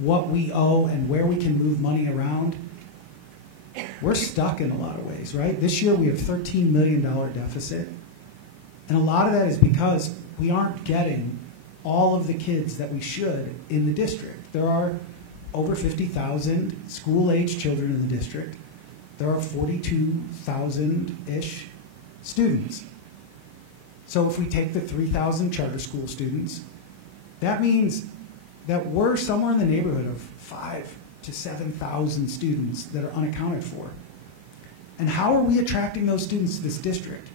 what we owe and where we can move money around. we're stuck in a lot of ways, right? This year we have $13 million deficit. And a lot of that is because we aren't getting all of the kids that we should in the district. There are over 50,000 school-age children in the district. There are 42,000-ish students. So if we take the 3,000 charter school students, that means that we're somewhere in the neighborhood of 5,000 to 7,000 students that are unaccounted for. And how are we attracting those students to this district?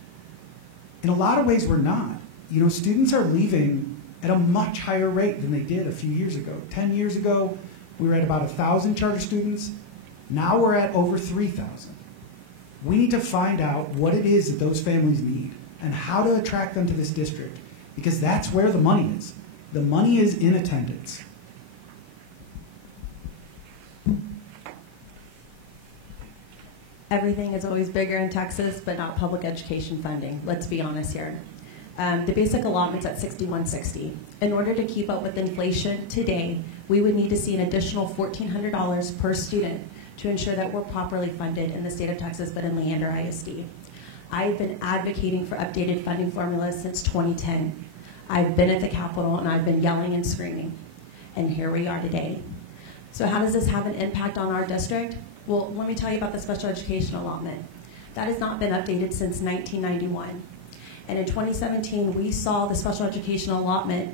In a lot of ways, we're not. You know, students are leaving at a much higher rate than they did a few years ago. 10 years ago, we were at about 1,000 charter students. Now we're at over 3,000. We need to find out what it is that those families need and how to attract them to this district, because that's where the money is. The money is in attendance. Everything is always bigger in Texas, but not public education funding. Let's be honest here. The basic allotment's at $61.60. In order to keep up with inflation today, we would need to see an additional $1,400 per student to ensure that we're properly funded in the state of Texas, but in Leander ISD. I've been advocating for updated funding formulas since 2010. I've been at the Capitol and I've been yelling and screaming, and here we are today. So how does this have an impact on our district? Well, let me tell you about the special education allotment. That has not been updated since 1991. And in 2017, we saw the special education allotment,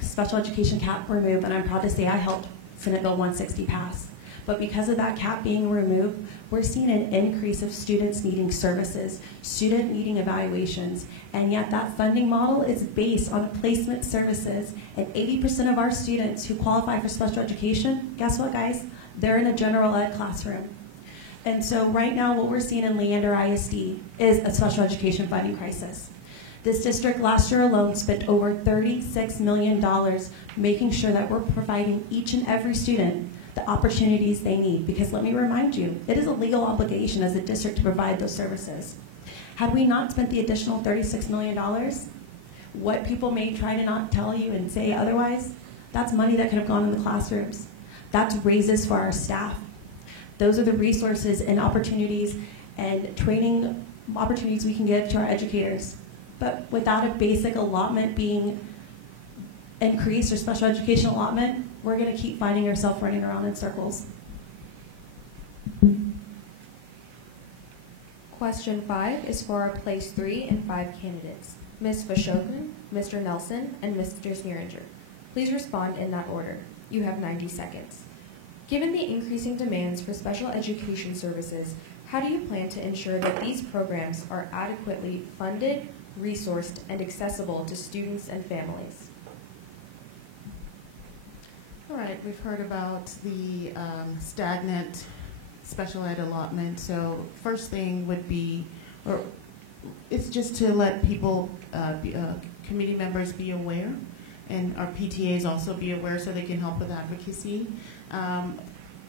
special education cap removed, and I'm proud to say I helped Senate Bill 160 pass. But because of that cap being removed, we're seeing an increase of students needing services, student needing evaluations, and yet that funding model is based on placement services. And 80% of our students who qualify for special education, guess what, guys? They're in a general ed classroom. And so right now what we're seeing in Leander ISD is a special education funding crisis. This district last year alone spent over $36 million making sure that we're providing each and every student the opportunities they need. Because let me remind you, it is a legal obligation as a district to provide those services. Had we not spent the additional $36 million, what people may try to not tell you and say otherwise, that's money that could have gone in the classrooms. That's raises for our staff. Those are the resources and opportunities and training opportunities we can give to our educators. But without a basic allotment being increased or special education allotment, we're going to keep finding ourselves running around in circles. Question 5 is for our place 3 and 5 candidates, Ms. Fashogun, Mr. Nelson, and Mr. Sneeringer. Please respond in that order. You have 90 seconds. Given the increasing demands for special education services, how do you plan to ensure that these programs are adequately funded, resourced, and accessible to students and families? All right, we've heard about the stagnant special ed allotment. So first thing would be, or it's just to let people, committee members be aware, and our PTAs also be aware so they can help with advocacy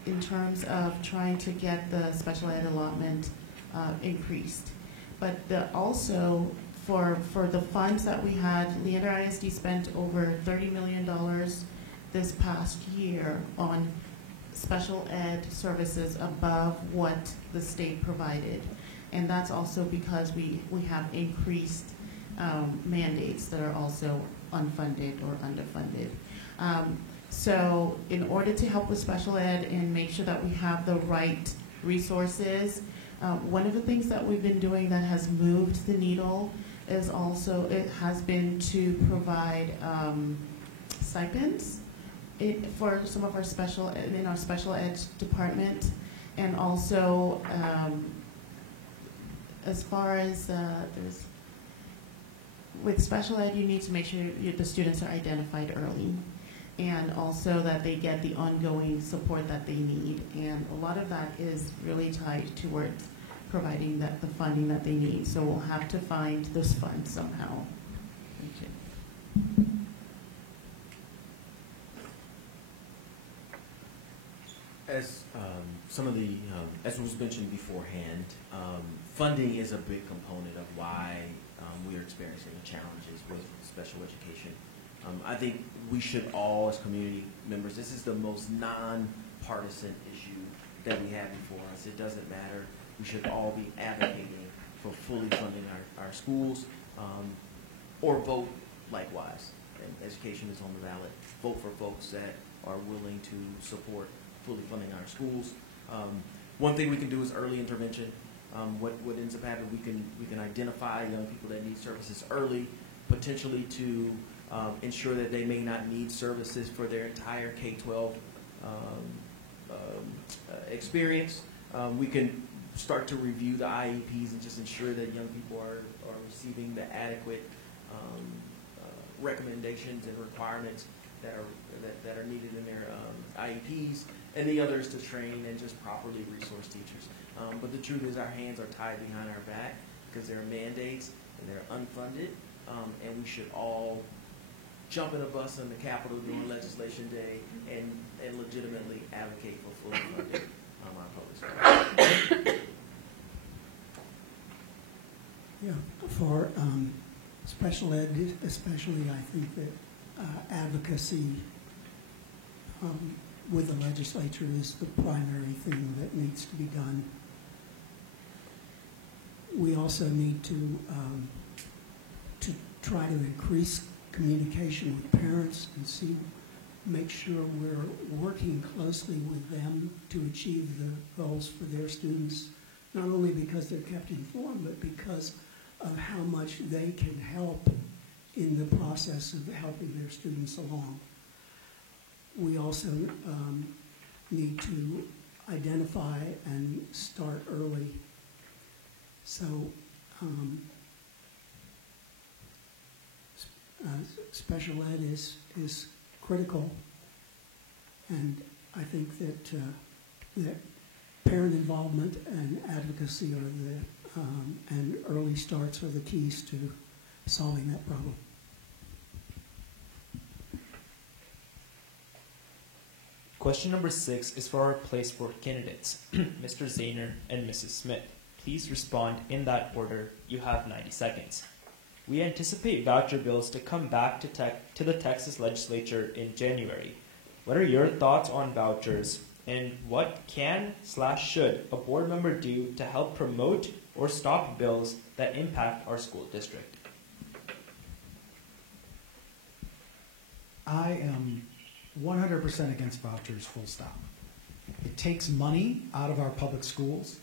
in terms of trying to get the special ed allotment increased. But also for the funds that we had, Leander ISD spent over $30 million this past year on special ed services above what the state provided. And that's also because we have increased mandates that are also unfunded or underfunded. So in order to help with special ed and make sure that we have the right resources, one of the things that we've been doing that has moved the needle is also, it has been to provide stipends for some of our special ed, in our special ed department, and also as far as with special ed, you need to make sure the students are identified early, and also that they get the ongoing support that they need. And a lot of that is really tied towards providing the funding that they need. So we'll have to find those funds somehow. Thank you. As some of the, as was mentioned beforehand, funding is a big component of why we are experiencing the challenges with special education. I think we should all, as community members, this is the most non-partisan issue that we have before us. It doesn't matter. We should all be advocating for fully funding our schools, or vote likewise. And education is on the ballot. Vote for folks that are willing to support fully funding our schools. One thing we can do is early intervention. What ends up happening, we can identify young people that need services early, potentially to ensure that they may not need services for their entire K-12 experience. We can start to review the IEPs and just ensure that young people are receiving the adequate recommendations and requirements that are needed in their IEPs, and the others to train and just properly resource teachers. But the truth is our hands are tied behind our back because there are mandates and they're unfunded, and we should all jump in a bus in the Capitol during Legislation Day and legitimately advocate for fully funding our public schools. Yeah, for special ed especially, I think that advocacy with the legislature is the primary thing that needs to be done. We also need to try to increase communication with parents and make sure we're working closely with them to achieve the goals for their students, not only because they're kept informed, but because of how much they can help in the process of helping their students along. We also need to identify and start early. So special ed is critical, and I think that that parent involvement and advocacy are and early starts are the keys to solving that problem. Question number 6 is for our place board candidates, Mr. Zahner and Mrs. Smith. Please respond in that order. You have 90 seconds. We anticipate voucher bills to come back to the Texas legislature in January. What are your thoughts on vouchers, and what can/should a board member do to help promote or stop bills that impact our school district? I am 100% against vouchers, full stop. It takes money out of our public schools,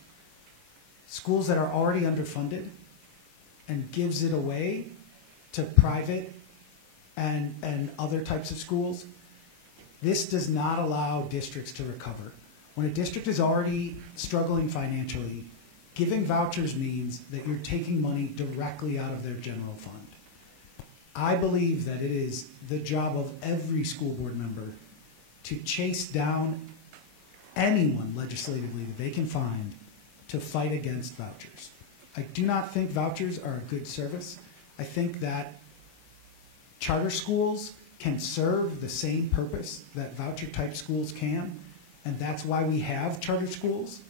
schools that are already underfunded, and gives it away to private and other types of schools. This does not allow districts to recover. When a district is already struggling financially, giving vouchers means that you're taking money directly out of their general fund. I believe that it is the job of every school board member to chase down anyone legislatively that they can find to fight against vouchers. I do not think vouchers are a good service. I think that charter schools can serve the same purpose that voucher-type schools can, and that's why we have charter schools.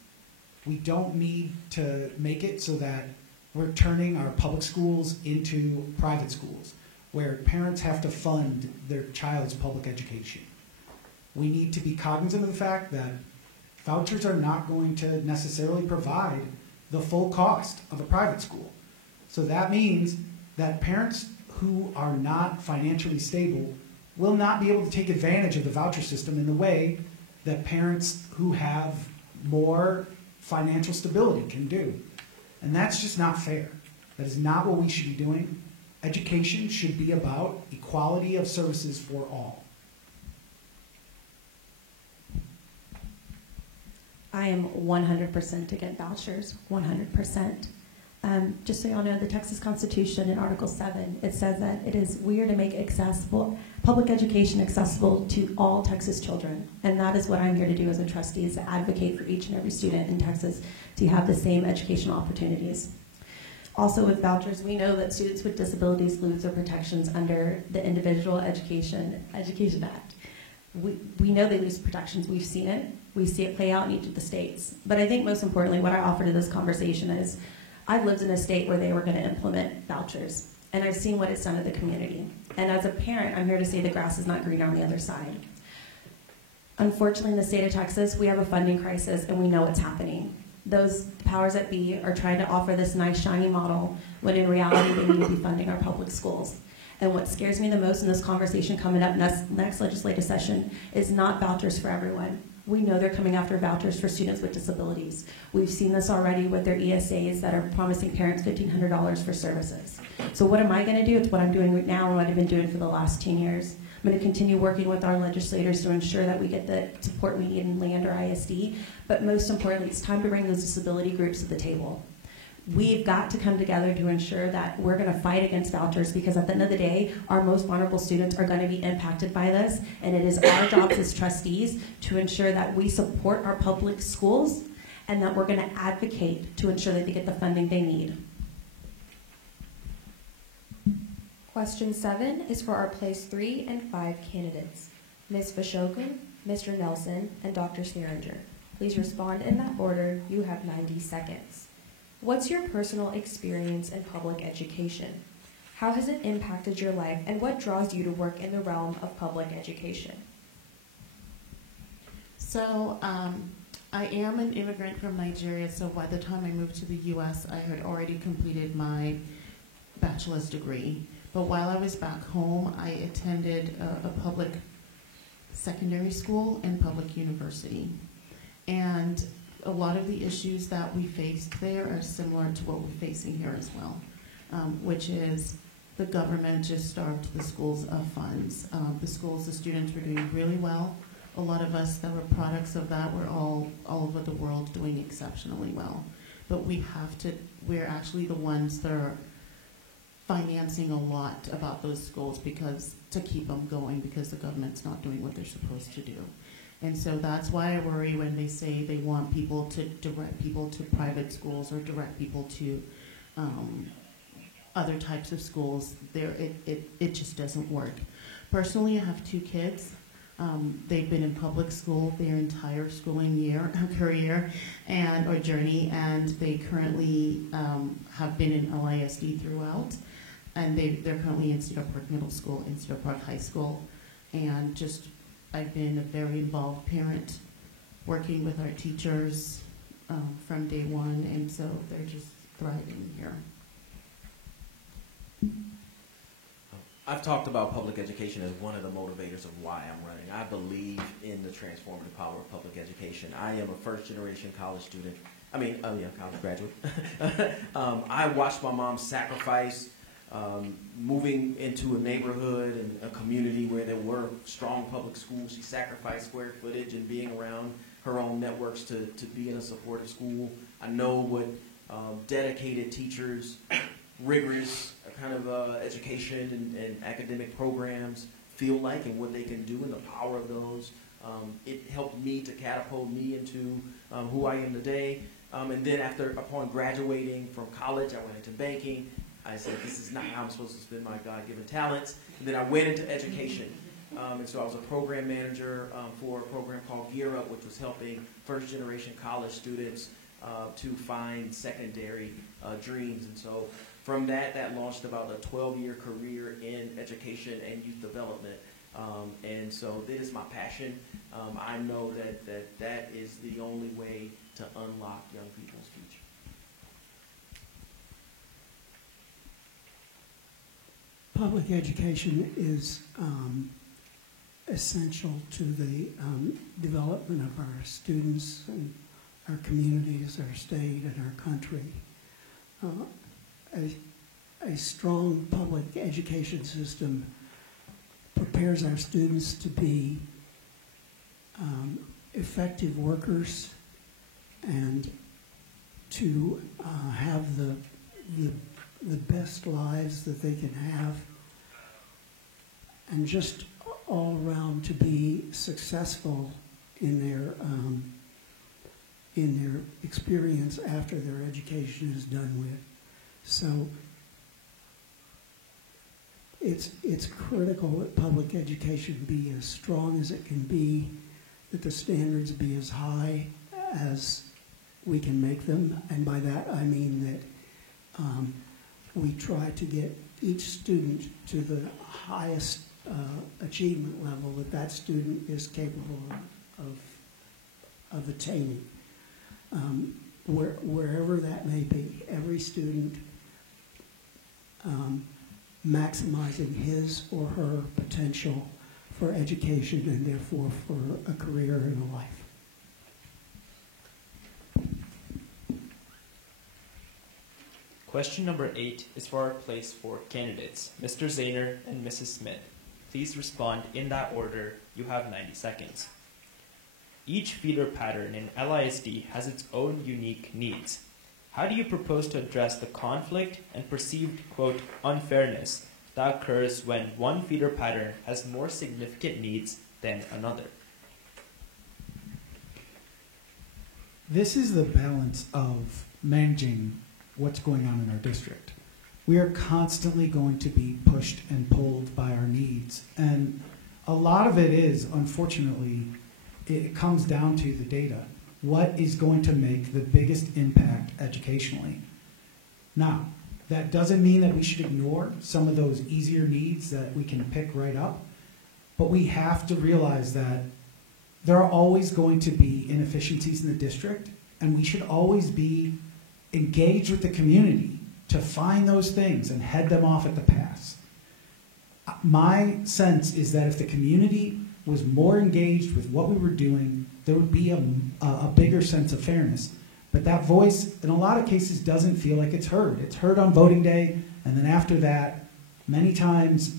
We don't need to make it so that we're turning our public schools into private schools, where parents have to fund their child's public education. We need to be cognizant of the fact that vouchers are not going to necessarily provide the full cost of a private school. So that means that parents who are not financially stable will not be able to take advantage of the voucher system in the way that parents who have more financial stability can do. And that's just not fair. That is not what we should be doing. Education should be about equality of services for all. I am 100% against vouchers, 100%. Just so y'all know, the Texas Constitution in Article 7, it says that we are to make public education accessible to all Texas children. And that is what I'm here to do as a trustee, is to advocate for each and every student in Texas to have the same educational opportunities. Also with vouchers, we know that students with disabilities lose their protections under the Individual Education Act. We know they lose protections. We've seen it. We see it play out in each of the states. But I think most importantly, what I offer to this conversation is, I've lived in a state where they were going to implement vouchers, and I've seen what it's done to the community. And as a parent, I'm here to say the grass is not greener on the other side. Unfortunately, in the state of Texas, we have a funding crisis and we know it's happening. Those powers that be are trying to offer this nice, shiny model when in reality they need to be funding our public schools. And what scares me the most in this conversation coming up next legislative session is not vouchers for everyone. We know they're coming after vouchers for students with disabilities. We've seen this already with their ESAs that are promising parents $1,500 for services. So what am I going to do? It's what I'm doing right now and what I've been doing for the last 10 years. I'm going to continue working with our legislators to ensure that we get the support we need in Leander ISD. But most importantly, it's time to bring those disability groups to the table. We've got to come together to ensure that we're going to fight against vouchers, because at the end of the day, our most vulnerable students are going to be impacted by this, and it is our jobs as trustees to ensure that we support our public schools and that we're going to advocate to ensure that they get the funding they need. Question 7 is for our place 3 and 5 candidates, Ms. Vashokun, Mr. Nelson, and Dr. Sneeringer. Please respond in that order. You have 90 seconds. What's your personal experience in public education? How has it impacted your life, and what draws you to work in the realm of public education? So I am an immigrant from Nigeria, so by the time I moved to the U.S., I had already completed my bachelor's degree. But while I was back home, I attended a public secondary school and public university. And a lot of the issues that we faced there are similar to what we're facing here as well, which is the government just starved the schools of funds. The students were doing really well. A lot of us that were products of that were all over the world doing exceptionally well. But we're actually the ones that are financing a lot about those schools to keep them going, because the government's not doing what they're supposed to do. And so that's why I worry when they say they want people to direct people to private schools or direct people to other types of schools. It just doesn't work. Personally, I have 2 kids. They've been in public school their entire schooling career or journey, and they currently have been in LISD throughout. And they're currently in Cedar Park Middle School, in Cedar Park High School, and I've been a very involved parent, working with our teachers from day one, and so they're just thriving here. I've talked about public education as one of the motivators of why I'm running. I believe in the transformative power of public education. I am a first-generation college student. College graduate. I watched my mom sacrifice moving into a neighborhood and a community where there were strong public schools. She sacrificed square footage and being around her own networks to be in a supportive school. I know what dedicated teachers, rigorous kind of education and academic programs feel like, and what they can do, and the power of those. It helped me to catapult me into who I am today. And then upon graduating from college, I went into banking. I said, this is not how I'm supposed to spend my God-given talents. And then I went into education. And so I was a program manager for a program called Gear Up, which was helping first-generation college students to find secondary dreams. And so from that launched about a 12-year career in education and youth development. And so that is my passion. I know that is the only way to unlock young people's future. Public education is essential to the development of our students and our communities, our state, and our country. A strong public education system prepares our students to be effective workers and to have the best lives that they can have, and just all around to be successful in their experience after their education is done with. So it's critical that public education be as strong as it can be, that the standards be as high as we can make them, and by that I mean that we try to get each student to the highest achievement level that student is capable of attaining. Wherever that may be, every student maximizing his or her potential for education and therefore for a career and a life. Question number 8 is for our place 4 candidates, Mr. Zahner and Mrs. Smith. Please respond in that order. You have 90 seconds. Each feeder pattern in LISD has its own unique needs. How do you propose to address the conflict and perceived, quote, unfairness that occurs when one feeder pattern has more significant needs than another? This is the balance of managing what's going on in our district. We are constantly going to be pushed and pulled by our needs. And a lot of it is, unfortunately, it comes down to the data. What is going to make the biggest impact educationally? Now, that doesn't mean that we should ignore some of those easier needs that we can pick right up, but we have to realize that there are always going to be inefficiencies in the district, and we should always be engaged with the community to find those things and head them off at the pass. My sense is that if the community was more engaged with what we were doing, there would be a bigger sense of fairness. But that voice, in a lot of cases, doesn't feel like it's heard. It's heard on voting day, and then after that, many times,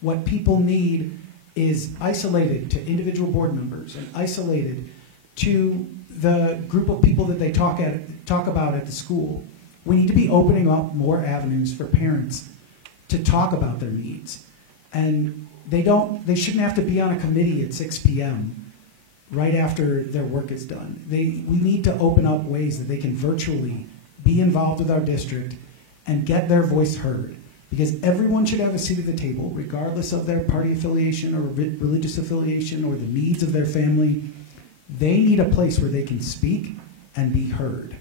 what people need is isolated to individual board members and isolated to the group of people that they talk about at the school. We need to be opening up more avenues for parents to talk about their needs. And they shouldn't have to be on a committee at 6 p.m. right after their work is done. We need to open up ways that they can virtually be involved with our district and get their voice heard. Because everyone should have a seat at the table, regardless of their party affiliation or religious affiliation or the needs of their family. They need a place where they can speak and be heard.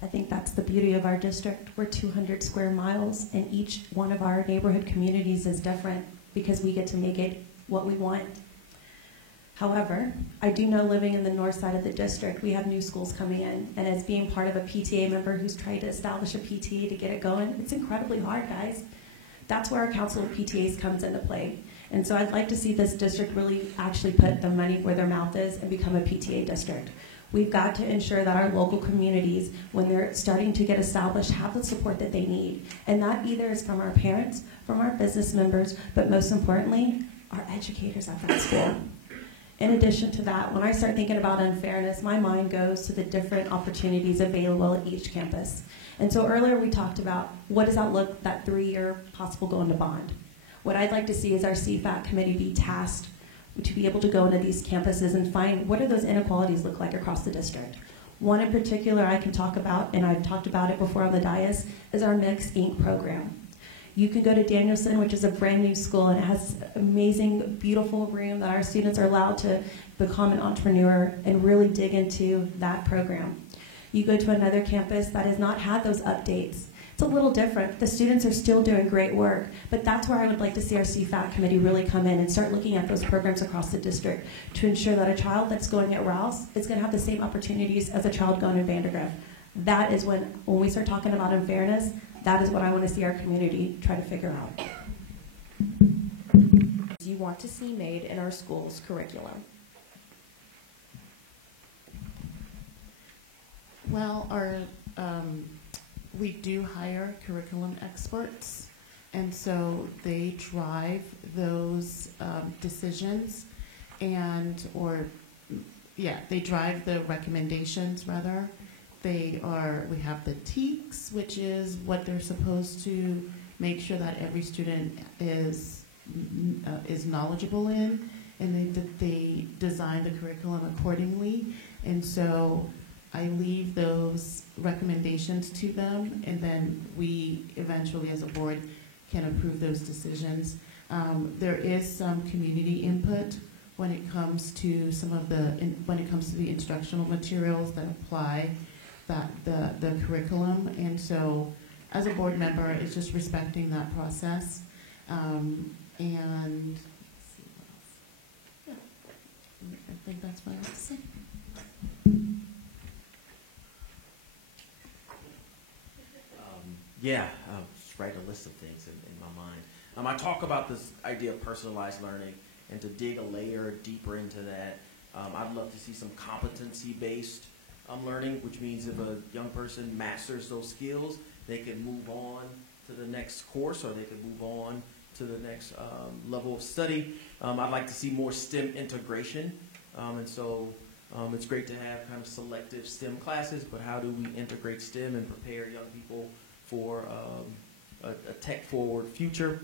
I think that's the beauty of our district. We're 200 square miles, and each one of our neighborhood communities is different because we get to make it what we want. However, I do know living in the north side of the district, we have new schools coming in, and as being part of a PTA member who's tried to establish a PTA to get it going, it's incredibly hard, guys. That's where our Council of PTAs comes into play. And so I'd like to see this district really actually put their money where their mouth is and become a PTA district. We've got to ensure that our local communities, when they're starting to get established, have the support that they need. And that either is from our parents, from our business members, but most importantly, our educators at that school. In addition to that, when I start thinking about unfairness, my mind goes to the different opportunities available at each campus. And so earlier we talked about what does that look, that 3-year possible going to bond. What I'd like to see is our CFAC committee be tasked to be able to go into these campuses and find what do those inequalities look like across the district. One in particular I can talk about, and I've talked about it before on the dais, is our Mixed Ink program. You can go to Danielson, which is a brand new school, and it has an amazing, beautiful room that our students are allowed to become an entrepreneur and really dig into that program. You go to another campus that has not had those updates. It's a little different. The students are still doing great work, but that's where I would like to see our CFAC committee really come in and start looking at those programs across the district to ensure that a child that's going at Rouse is going to have the same opportunities as a child going in Vandergrift. That is when we start talking about unfairness, that is what I want to see our community try to figure out. Do you want to see made in our school's curriculum? Well, we do hire curriculum experts, and so they drive those decisions, they drive the recommendations rather. We have the TEKS, which is what they're supposed to make sure that every student is knowledgeable in, and they design the curriculum accordingly. And so I leave those recommendations to them, and then we eventually, as a board, can approve those decisions. There is some community input when it comes to the instructional materials that apply the curriculum, and so as a board member, it's just respecting that process. And Yeah, just write a list of things in my mind. I talk about this idea of personalized learning, and to dig a layer deeper into that, I'd love to see some competency-based learning, which means if a young person masters those skills, they can move on to the next course, or they can move on to the next level of study. I'd like to see more STEM integration, and so it's great to have kind of selective STEM classes, but how do we integrate STEM and prepare young people for a tech-forward future?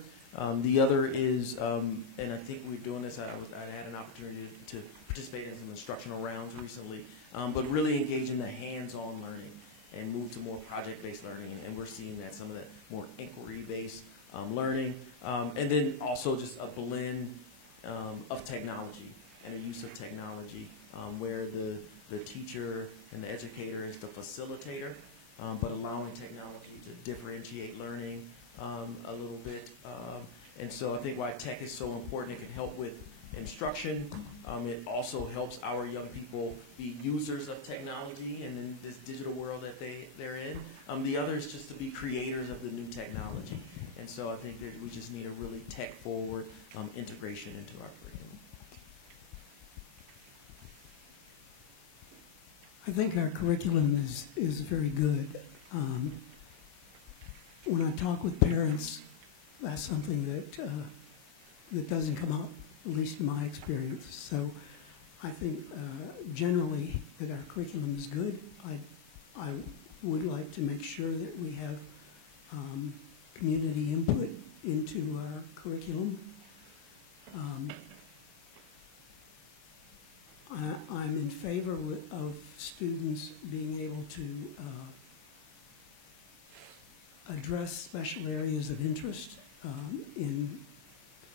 The other is, and I think we're doing this, I had an opportunity to participate in some instructional rounds recently, but really engage in the hands-on learning and move to more project-based learning, and we're seeing that, some of that more inquiry-based learning, and then also just a blend of technology and a use of technology where the teacher and the educator is the facilitator, but allowing technology to differentiate learning a little bit. And so I think why tech is so important, it can help with instruction. It also helps our young people be users of technology and in this digital world that they're in. The other is just to be creators of the new technology. And so I think that we just need a really tech-forward integration into our curriculum. I think our curriculum is very good. When I talk with parents, that's something that doesn't come up, at least in my experience. So I think generally that our curriculum is good. I would like to make sure that we have community input into our curriculum. I'm in favor of students being able to address special areas of interest in,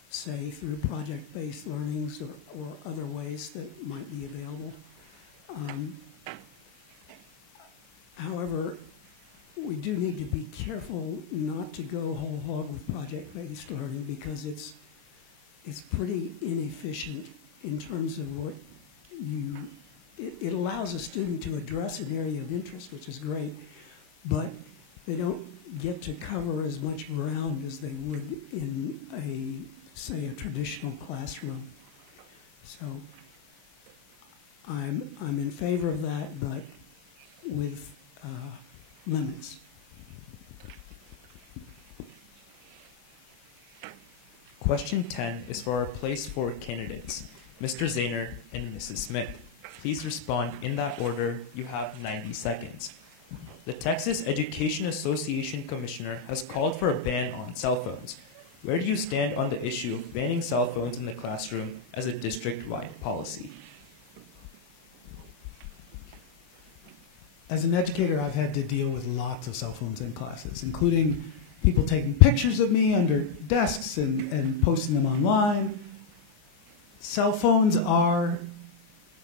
say, through project-based learnings or other ways that might be available. However, we do need to be careful not to go whole hog with project-based learning, because it's pretty inefficient in terms of what it allows a student to address an area of interest, which is great, but they don't get to cover as much ground as they would in say a traditional classroom. So I'm in favor of that, but with limits. Question 10 is for our Place 4 candidates, Mr. Zahner and Mrs. Smith. Please respond in that order. You have 90 seconds. The Texas Education Association Commissioner has called for a ban on cell phones. Where do you stand on the issue of banning cell phones in the classroom as a district-wide policy? As an educator, I've had to deal with lots of cell phones in classes, including people taking pictures of me under desks and posting them online. Cell phones are,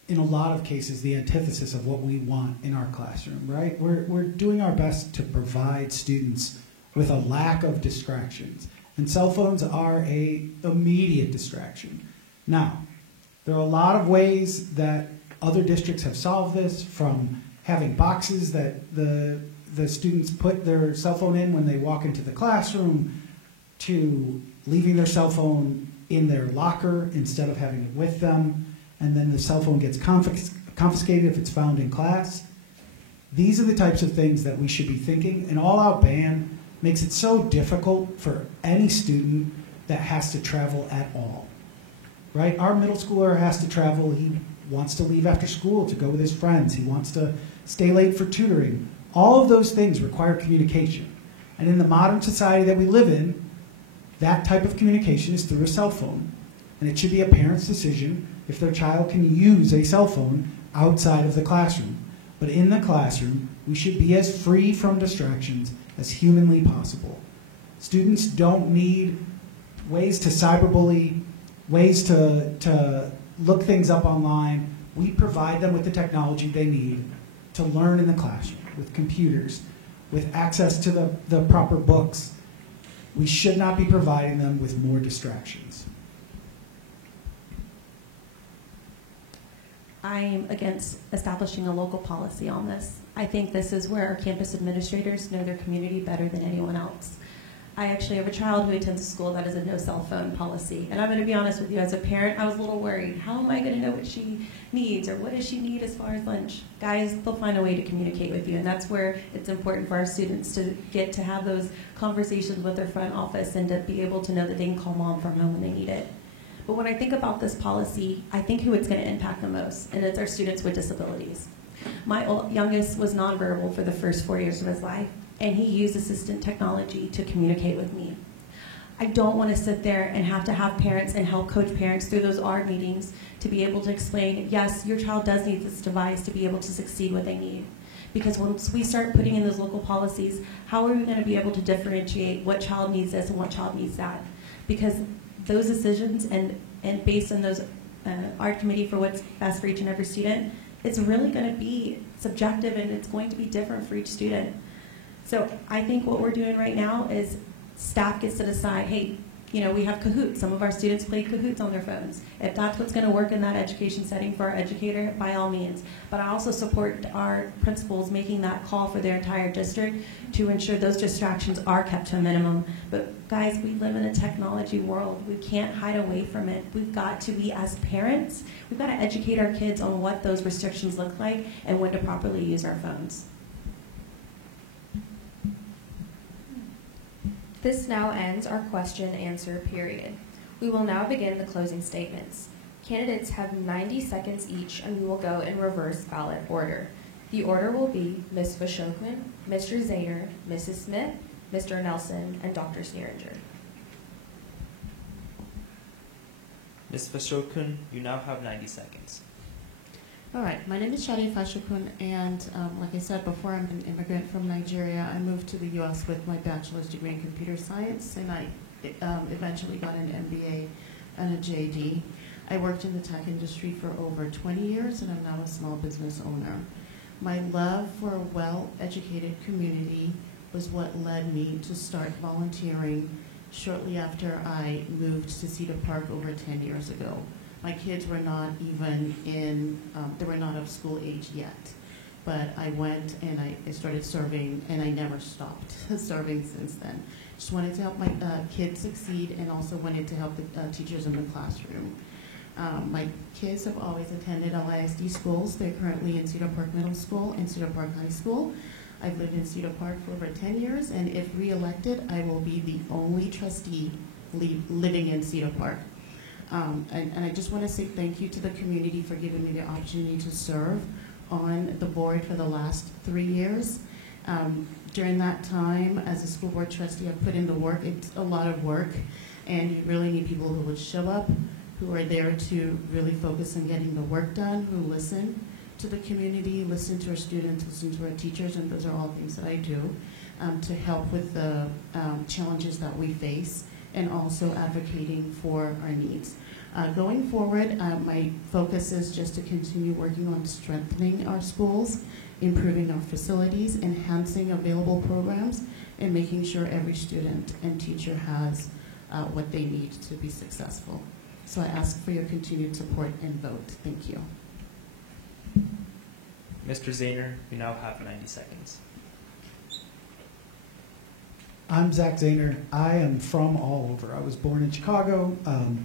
in a lot of cases, the antithesis of what we want in our classroom, right? We're doing our best to provide students with a lack of distractions. And cell phones are an immediate distraction. Now, there are a lot of ways that other districts have solved this, from having boxes that the students put their cell phone in when they walk into the classroom, to leaving their cell phone in their locker instead of having it with them, and then the cell phone gets confiscated if it's found in class. These are the types of things that we should be thinking. An all-out ban makes it so difficult for any student that has to travel at all, right? Our middle schooler has to travel. He wants to leave after school to go with his friends. He wants to stay late for tutoring. All of those things require communication. And in the modern society that we live in, that type of communication is through a cell phone. And it should be a parent's decision if their child can use a cell phone outside of the classroom. But in the classroom, we should be as free from distractions as humanly possible. Students don't need ways to cyberbully, ways to look things up online. We provide them with the technology they need to learn in the classroom, with computers, with access to the proper books. We should not be providing them with more distractions. I'm against establishing a local policy on this. I think this is where our campus administrators know their community better than anyone else. I actually have a child who attends a school that has a no cell phone policy. And I'm going to be honest with you, as a parent, I was a little worried. How am I going to know what she needs, or what does she need as far as lunch? Guys, they'll find a way to communicate with you. And that's where it's important for our students to get to have those conversations with their front office and to be able to know that they can call mom from home when they need it. But when I think about this policy, I think who it's going to impact the most, and it's our students with disabilities. My youngest was nonverbal for the first 4 years of his life, and he used assistant technology to communicate with me. I don't want to sit there and have parents and help coach parents through those ARD meetings to be able to explain, yes, your child does need this device to be able to succeed what they need. Because once we start putting in those local policies, how are we going to be able to differentiate what child needs this and what child needs that? Because those decisions and based on those ARD committee for what's best for each and every student, it's really going to be subjective, and it's going to be different for each student. So I think what we're doing right now is staff gets to decide, hey, we have Kahoots. Some of our students play Kahoots on their phones. If that's what's going to work in that education setting for our educator, by all means. But I also support our principals making that call for their entire district to ensure those distractions are kept to a minimum. But guys, we live in a technology world. We can't hide away from it. We've got to be, as parents, we've got to educate our kids on what those restrictions look like and when to properly use our phones. This now ends our question and answer period. We will now begin the closing statements. Candidates have 90 seconds each, and we will go in reverse ballot order. The order will be Ms. Vashokun, Mr. Zahner, Mrs. Smith, Mr. Nelson, and Dr. Sneeringer. Ms. Vashokun, you now have 90 seconds. All right, my name is Shadi Fashokun, and like I said before, I'm an immigrant from Nigeria. I moved to the U.S. with my bachelor's degree in computer science, and I eventually got an MBA and a JD. I worked in the tech industry for over 20 years, and I'm now a small business owner. My love for a well-educated community was what led me to start volunteering shortly after I moved to Cedar Park over 10 years ago. My kids were not even they were not of school age yet. But I went and I started serving, and I never stopped serving since then. Just wanted to help my kids succeed, and also wanted to help the teachers in the classroom. My kids have always attended LISD schools. They're currently in Cedar Park Middle School and Cedar Park High School. I've lived in Cedar Park for over 10 years, and if re-elected, I will be the only trustee living in Cedar Park. And I just want to say thank you to the community for giving me the opportunity to serve on the board for the last 3 years. During that time, as a school board trustee, I put in the work. It's a lot of work, and you really need people who would show up, who are there to really focus on getting the work done, who listen to the community, listen to our students, listen to our teachers, and those are all things that I do to help with the challenges that we face, and also advocating for our needs. Going forward, my focus is just to continue working on strengthening our schools, improving our facilities, enhancing available programs, and making sure every student and teacher has what they need to be successful. So I ask for your continued support and vote. Thank you. Mr. Zahner, you now have 90 seconds. I'm Zach Zahner. I am from all over. I was born in Chicago,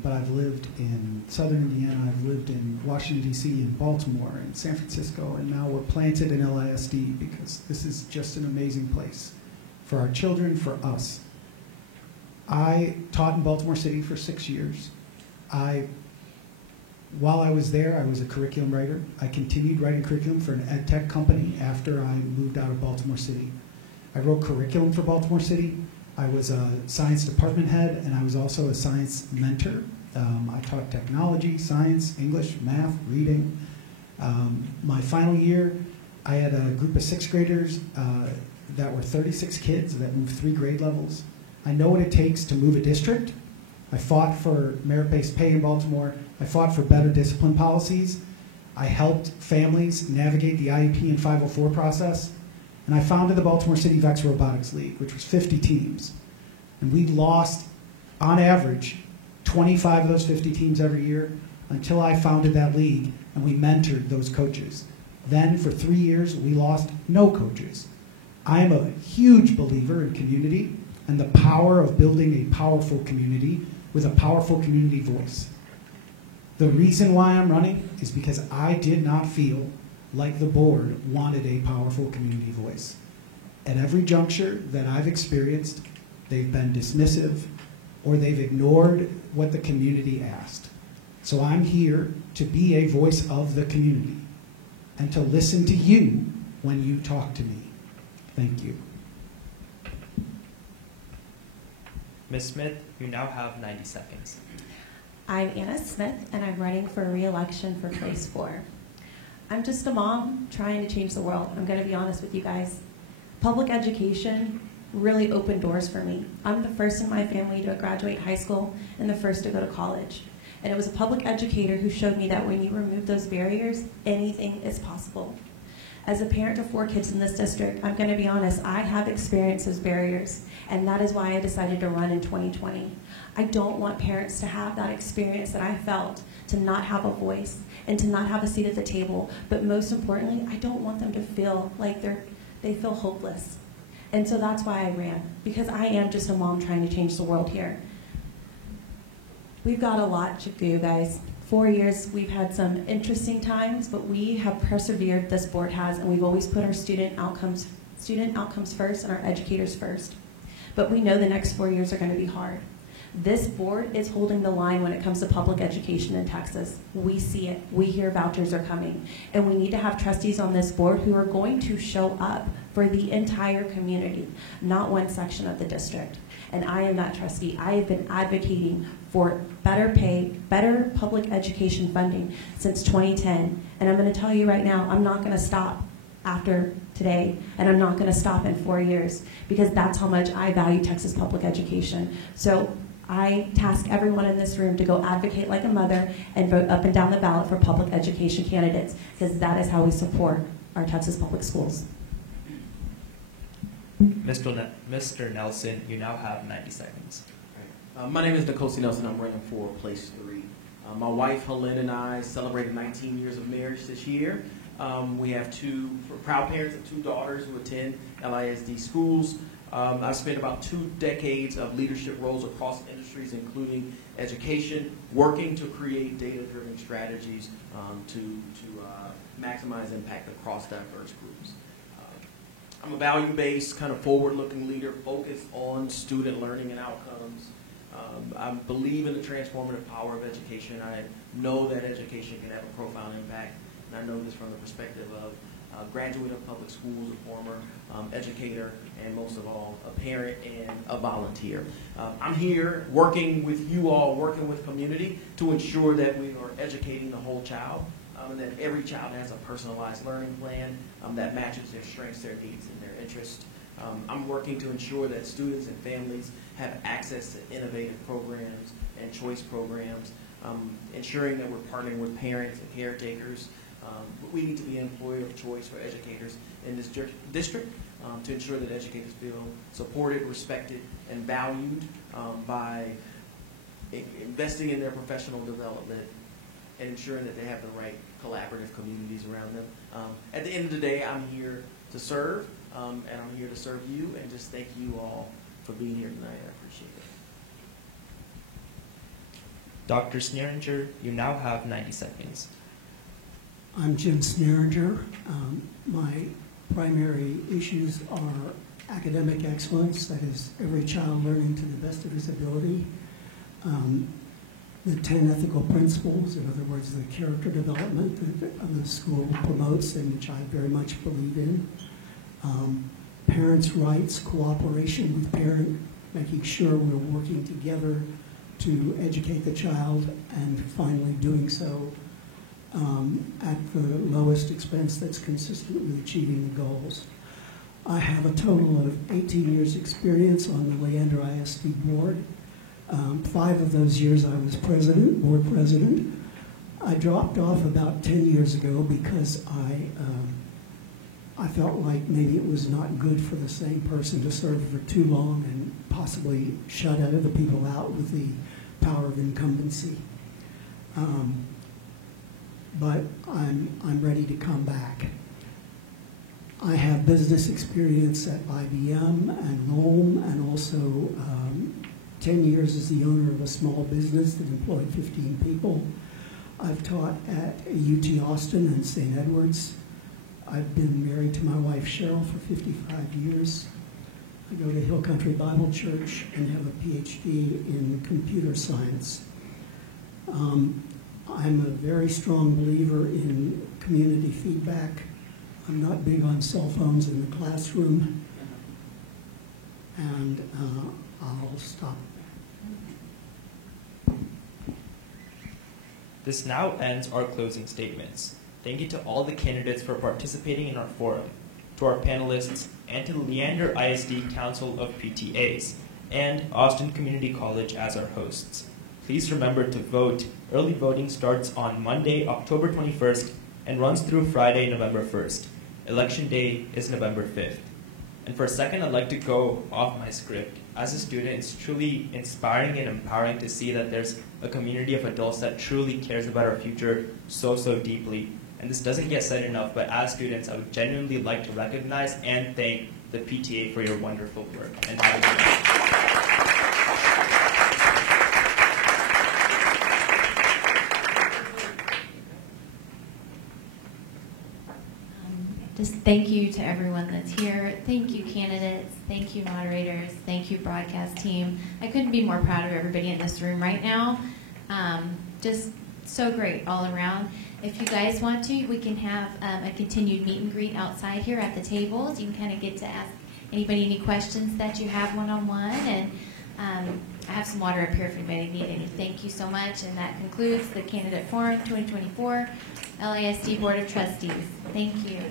but I've lived in southern Indiana. I've lived in Washington, D.C., in Baltimore, and San Francisco, and now we're planted in LISD because this is just an amazing place for our children, for us. I taught in Baltimore City for 6 years. While I was there, I was a curriculum writer. I continued writing curriculum for an ed tech company after I moved out of Baltimore City. I wrote curriculum for Baltimore City. I was a science department head, and I was also a science mentor. I taught technology, science, English, math, reading. My final year, I had a group of 6th graders that were 36 kids that moved 3 grade levels. I know what it takes to move a district. I fought for merit-based pay in Baltimore. I fought for better discipline policies. I helped families navigate the IEP and 504 process. And I founded the Baltimore City VEX Robotics League, which was 50 teams. And we lost, on average, 25 of those 50 teams every year until I founded that league, and we mentored those coaches. Then for 3 years, we lost no coaches. I am a huge believer in community and the power of building a powerful community with a powerful community voice. The reason why I'm running is because I did not feel like the board wanted a powerful community voice. At every juncture that I've experienced, they've been dismissive or they've ignored what the community asked. So I'm here to be a voice of the community and to listen to you when you talk to me. Thank you. Ms. Smith, you now have 90 seconds. I'm Anna Smith, and I'm running for re-election for Place 4. I'm just a mom trying to change the world. I'm going to be honest with you guys. Public education really opened doors for me. I'm the first in my family to graduate high school and the first to go to college. And it was a public educator who showed me that when you remove those barriers, anything is possible. As a parent of 4 kids in this district, I'm going to be honest, I have experienced those barriers, and that is why I decided to run in 2020. I don't want parents to have that experience that I felt, to not have a voice and to not have a seat at the table, but most importantly, I don't want them to feel like they feel hopeless. And so that's why I ran, because I am just a mom trying to change the world here. We've got a lot to do, guys. 4 years, we've had some interesting times, but we have persevered, this board has, and we've always put our student outcomes first and our educators first. But we know the next 4 years are going to be hard. This board is holding the line when it comes to public education in Texas. We see it. We hear vouchers are coming. And we need to have trustees on this board who are going to show up for the entire community, not one section of the district. And I am that trustee. I have been advocating for better pay, better public education funding since 2010. And I'm going to tell you right now, I'm not going to stop after today, and I'm not going to stop in 4 years, because that's how much I value Texas public education. So I task everyone in this room to go advocate like a mother and vote up and down the ballot for public education candidates, because that is how we support our Texas public schools. Mr. Nelson, you now have 90 seconds. My name is Nicole C. Nelson. I'm running for Place 3. My wife, Helene, and I celebrated 19 years of marriage this year. We have we're proud parents of 2 daughters who attend LISD schools. I've spent about 2 decades of leadership roles across industries, including education, working to create data-driven strategies to maximize impact across diverse groups. I'm a value-based, kind of forward-looking leader focused on student learning and outcomes. I believe in the transformative power of education. I know that education can have a profound impact, and I know this from the perspective of a graduate of public schools, a former educator, and most of all, a parent and a volunteer. I'm here working with you all, working with community to ensure that we are educating the whole child, and that every child has a personalized learning plan that matches their strengths, their needs, and their interests. I'm working to ensure that students and families have access to innovative programs and choice programs, ensuring that we're partnering with parents and caretakers. We need to be an employer of choice for educators in this district to ensure that educators feel supported, respected, and valued by investing in their professional development and ensuring that they have the right collaborative communities around them. At the end of the day, I'm here to serve, and I'm here to serve you, and just thank you all for being here tonight. I appreciate it. Dr. Sneeringer, you now have 90 seconds. I'm Jim Sneeringer. My primary issues are academic excellence, that is, every child learning to the best of his ability. The 10 ethical principles, in other words, the character development that the school promotes and which I very much believe in. Parents' rights, cooperation with parents, making sure we're working together to educate the child, and finally doing so at the lowest expense that's consistent with achieving the goals. I have a total of 18 years experience on the Leander ISD board. 5 of those years I was board president. I dropped off about 10 years ago because I felt like maybe it was not good for the same person to serve for too long and possibly shut other people out with the power of incumbency. But I'm ready to come back. I have business experience at IBM and Rome, and also 10 years as the owner of a small business that employed 15 people. I've taught at UT Austin and St. Edwards. I've been married to my wife Cheryl for 55 years. I go to Hill Country Bible Church and have a PhD in computer science. I'm a very strong believer in community feedback. I'm not big on cell phones in the classroom. And I'll stop. This now ends our closing statements. Thank you to all the candidates for participating in our forum, to our panelists, and to the Leander ISD Council of PTAs, and Austin Community College as our hosts. Please remember to vote. Early voting starts on Monday, October 21st, and runs through Friday, November 1st. Election Day is November 5th. And for a second, I'd like to go off my script. As a student, it's truly inspiring and empowering to see that there's a community of adults that truly cares about our future so deeply. And this doesn't get said enough, but as students, I would genuinely like to recognize and thank the PTA for your wonderful work. And have a good night. Just thank you to everyone that's here. Thank you, candidates. Thank you, moderators. Thank you, broadcast team. I couldn't be more proud of everybody in this room right now. Just so great all around. If you guys want to, we can have a continued meet and greet outside here at the tables. You can kind of get to ask anybody any questions that you have one-on-one. And I have some water up here if anybody needs any. Thank you so much. And that concludes the Candidate Forum 2024 LASD Board of Trustees. Thank you.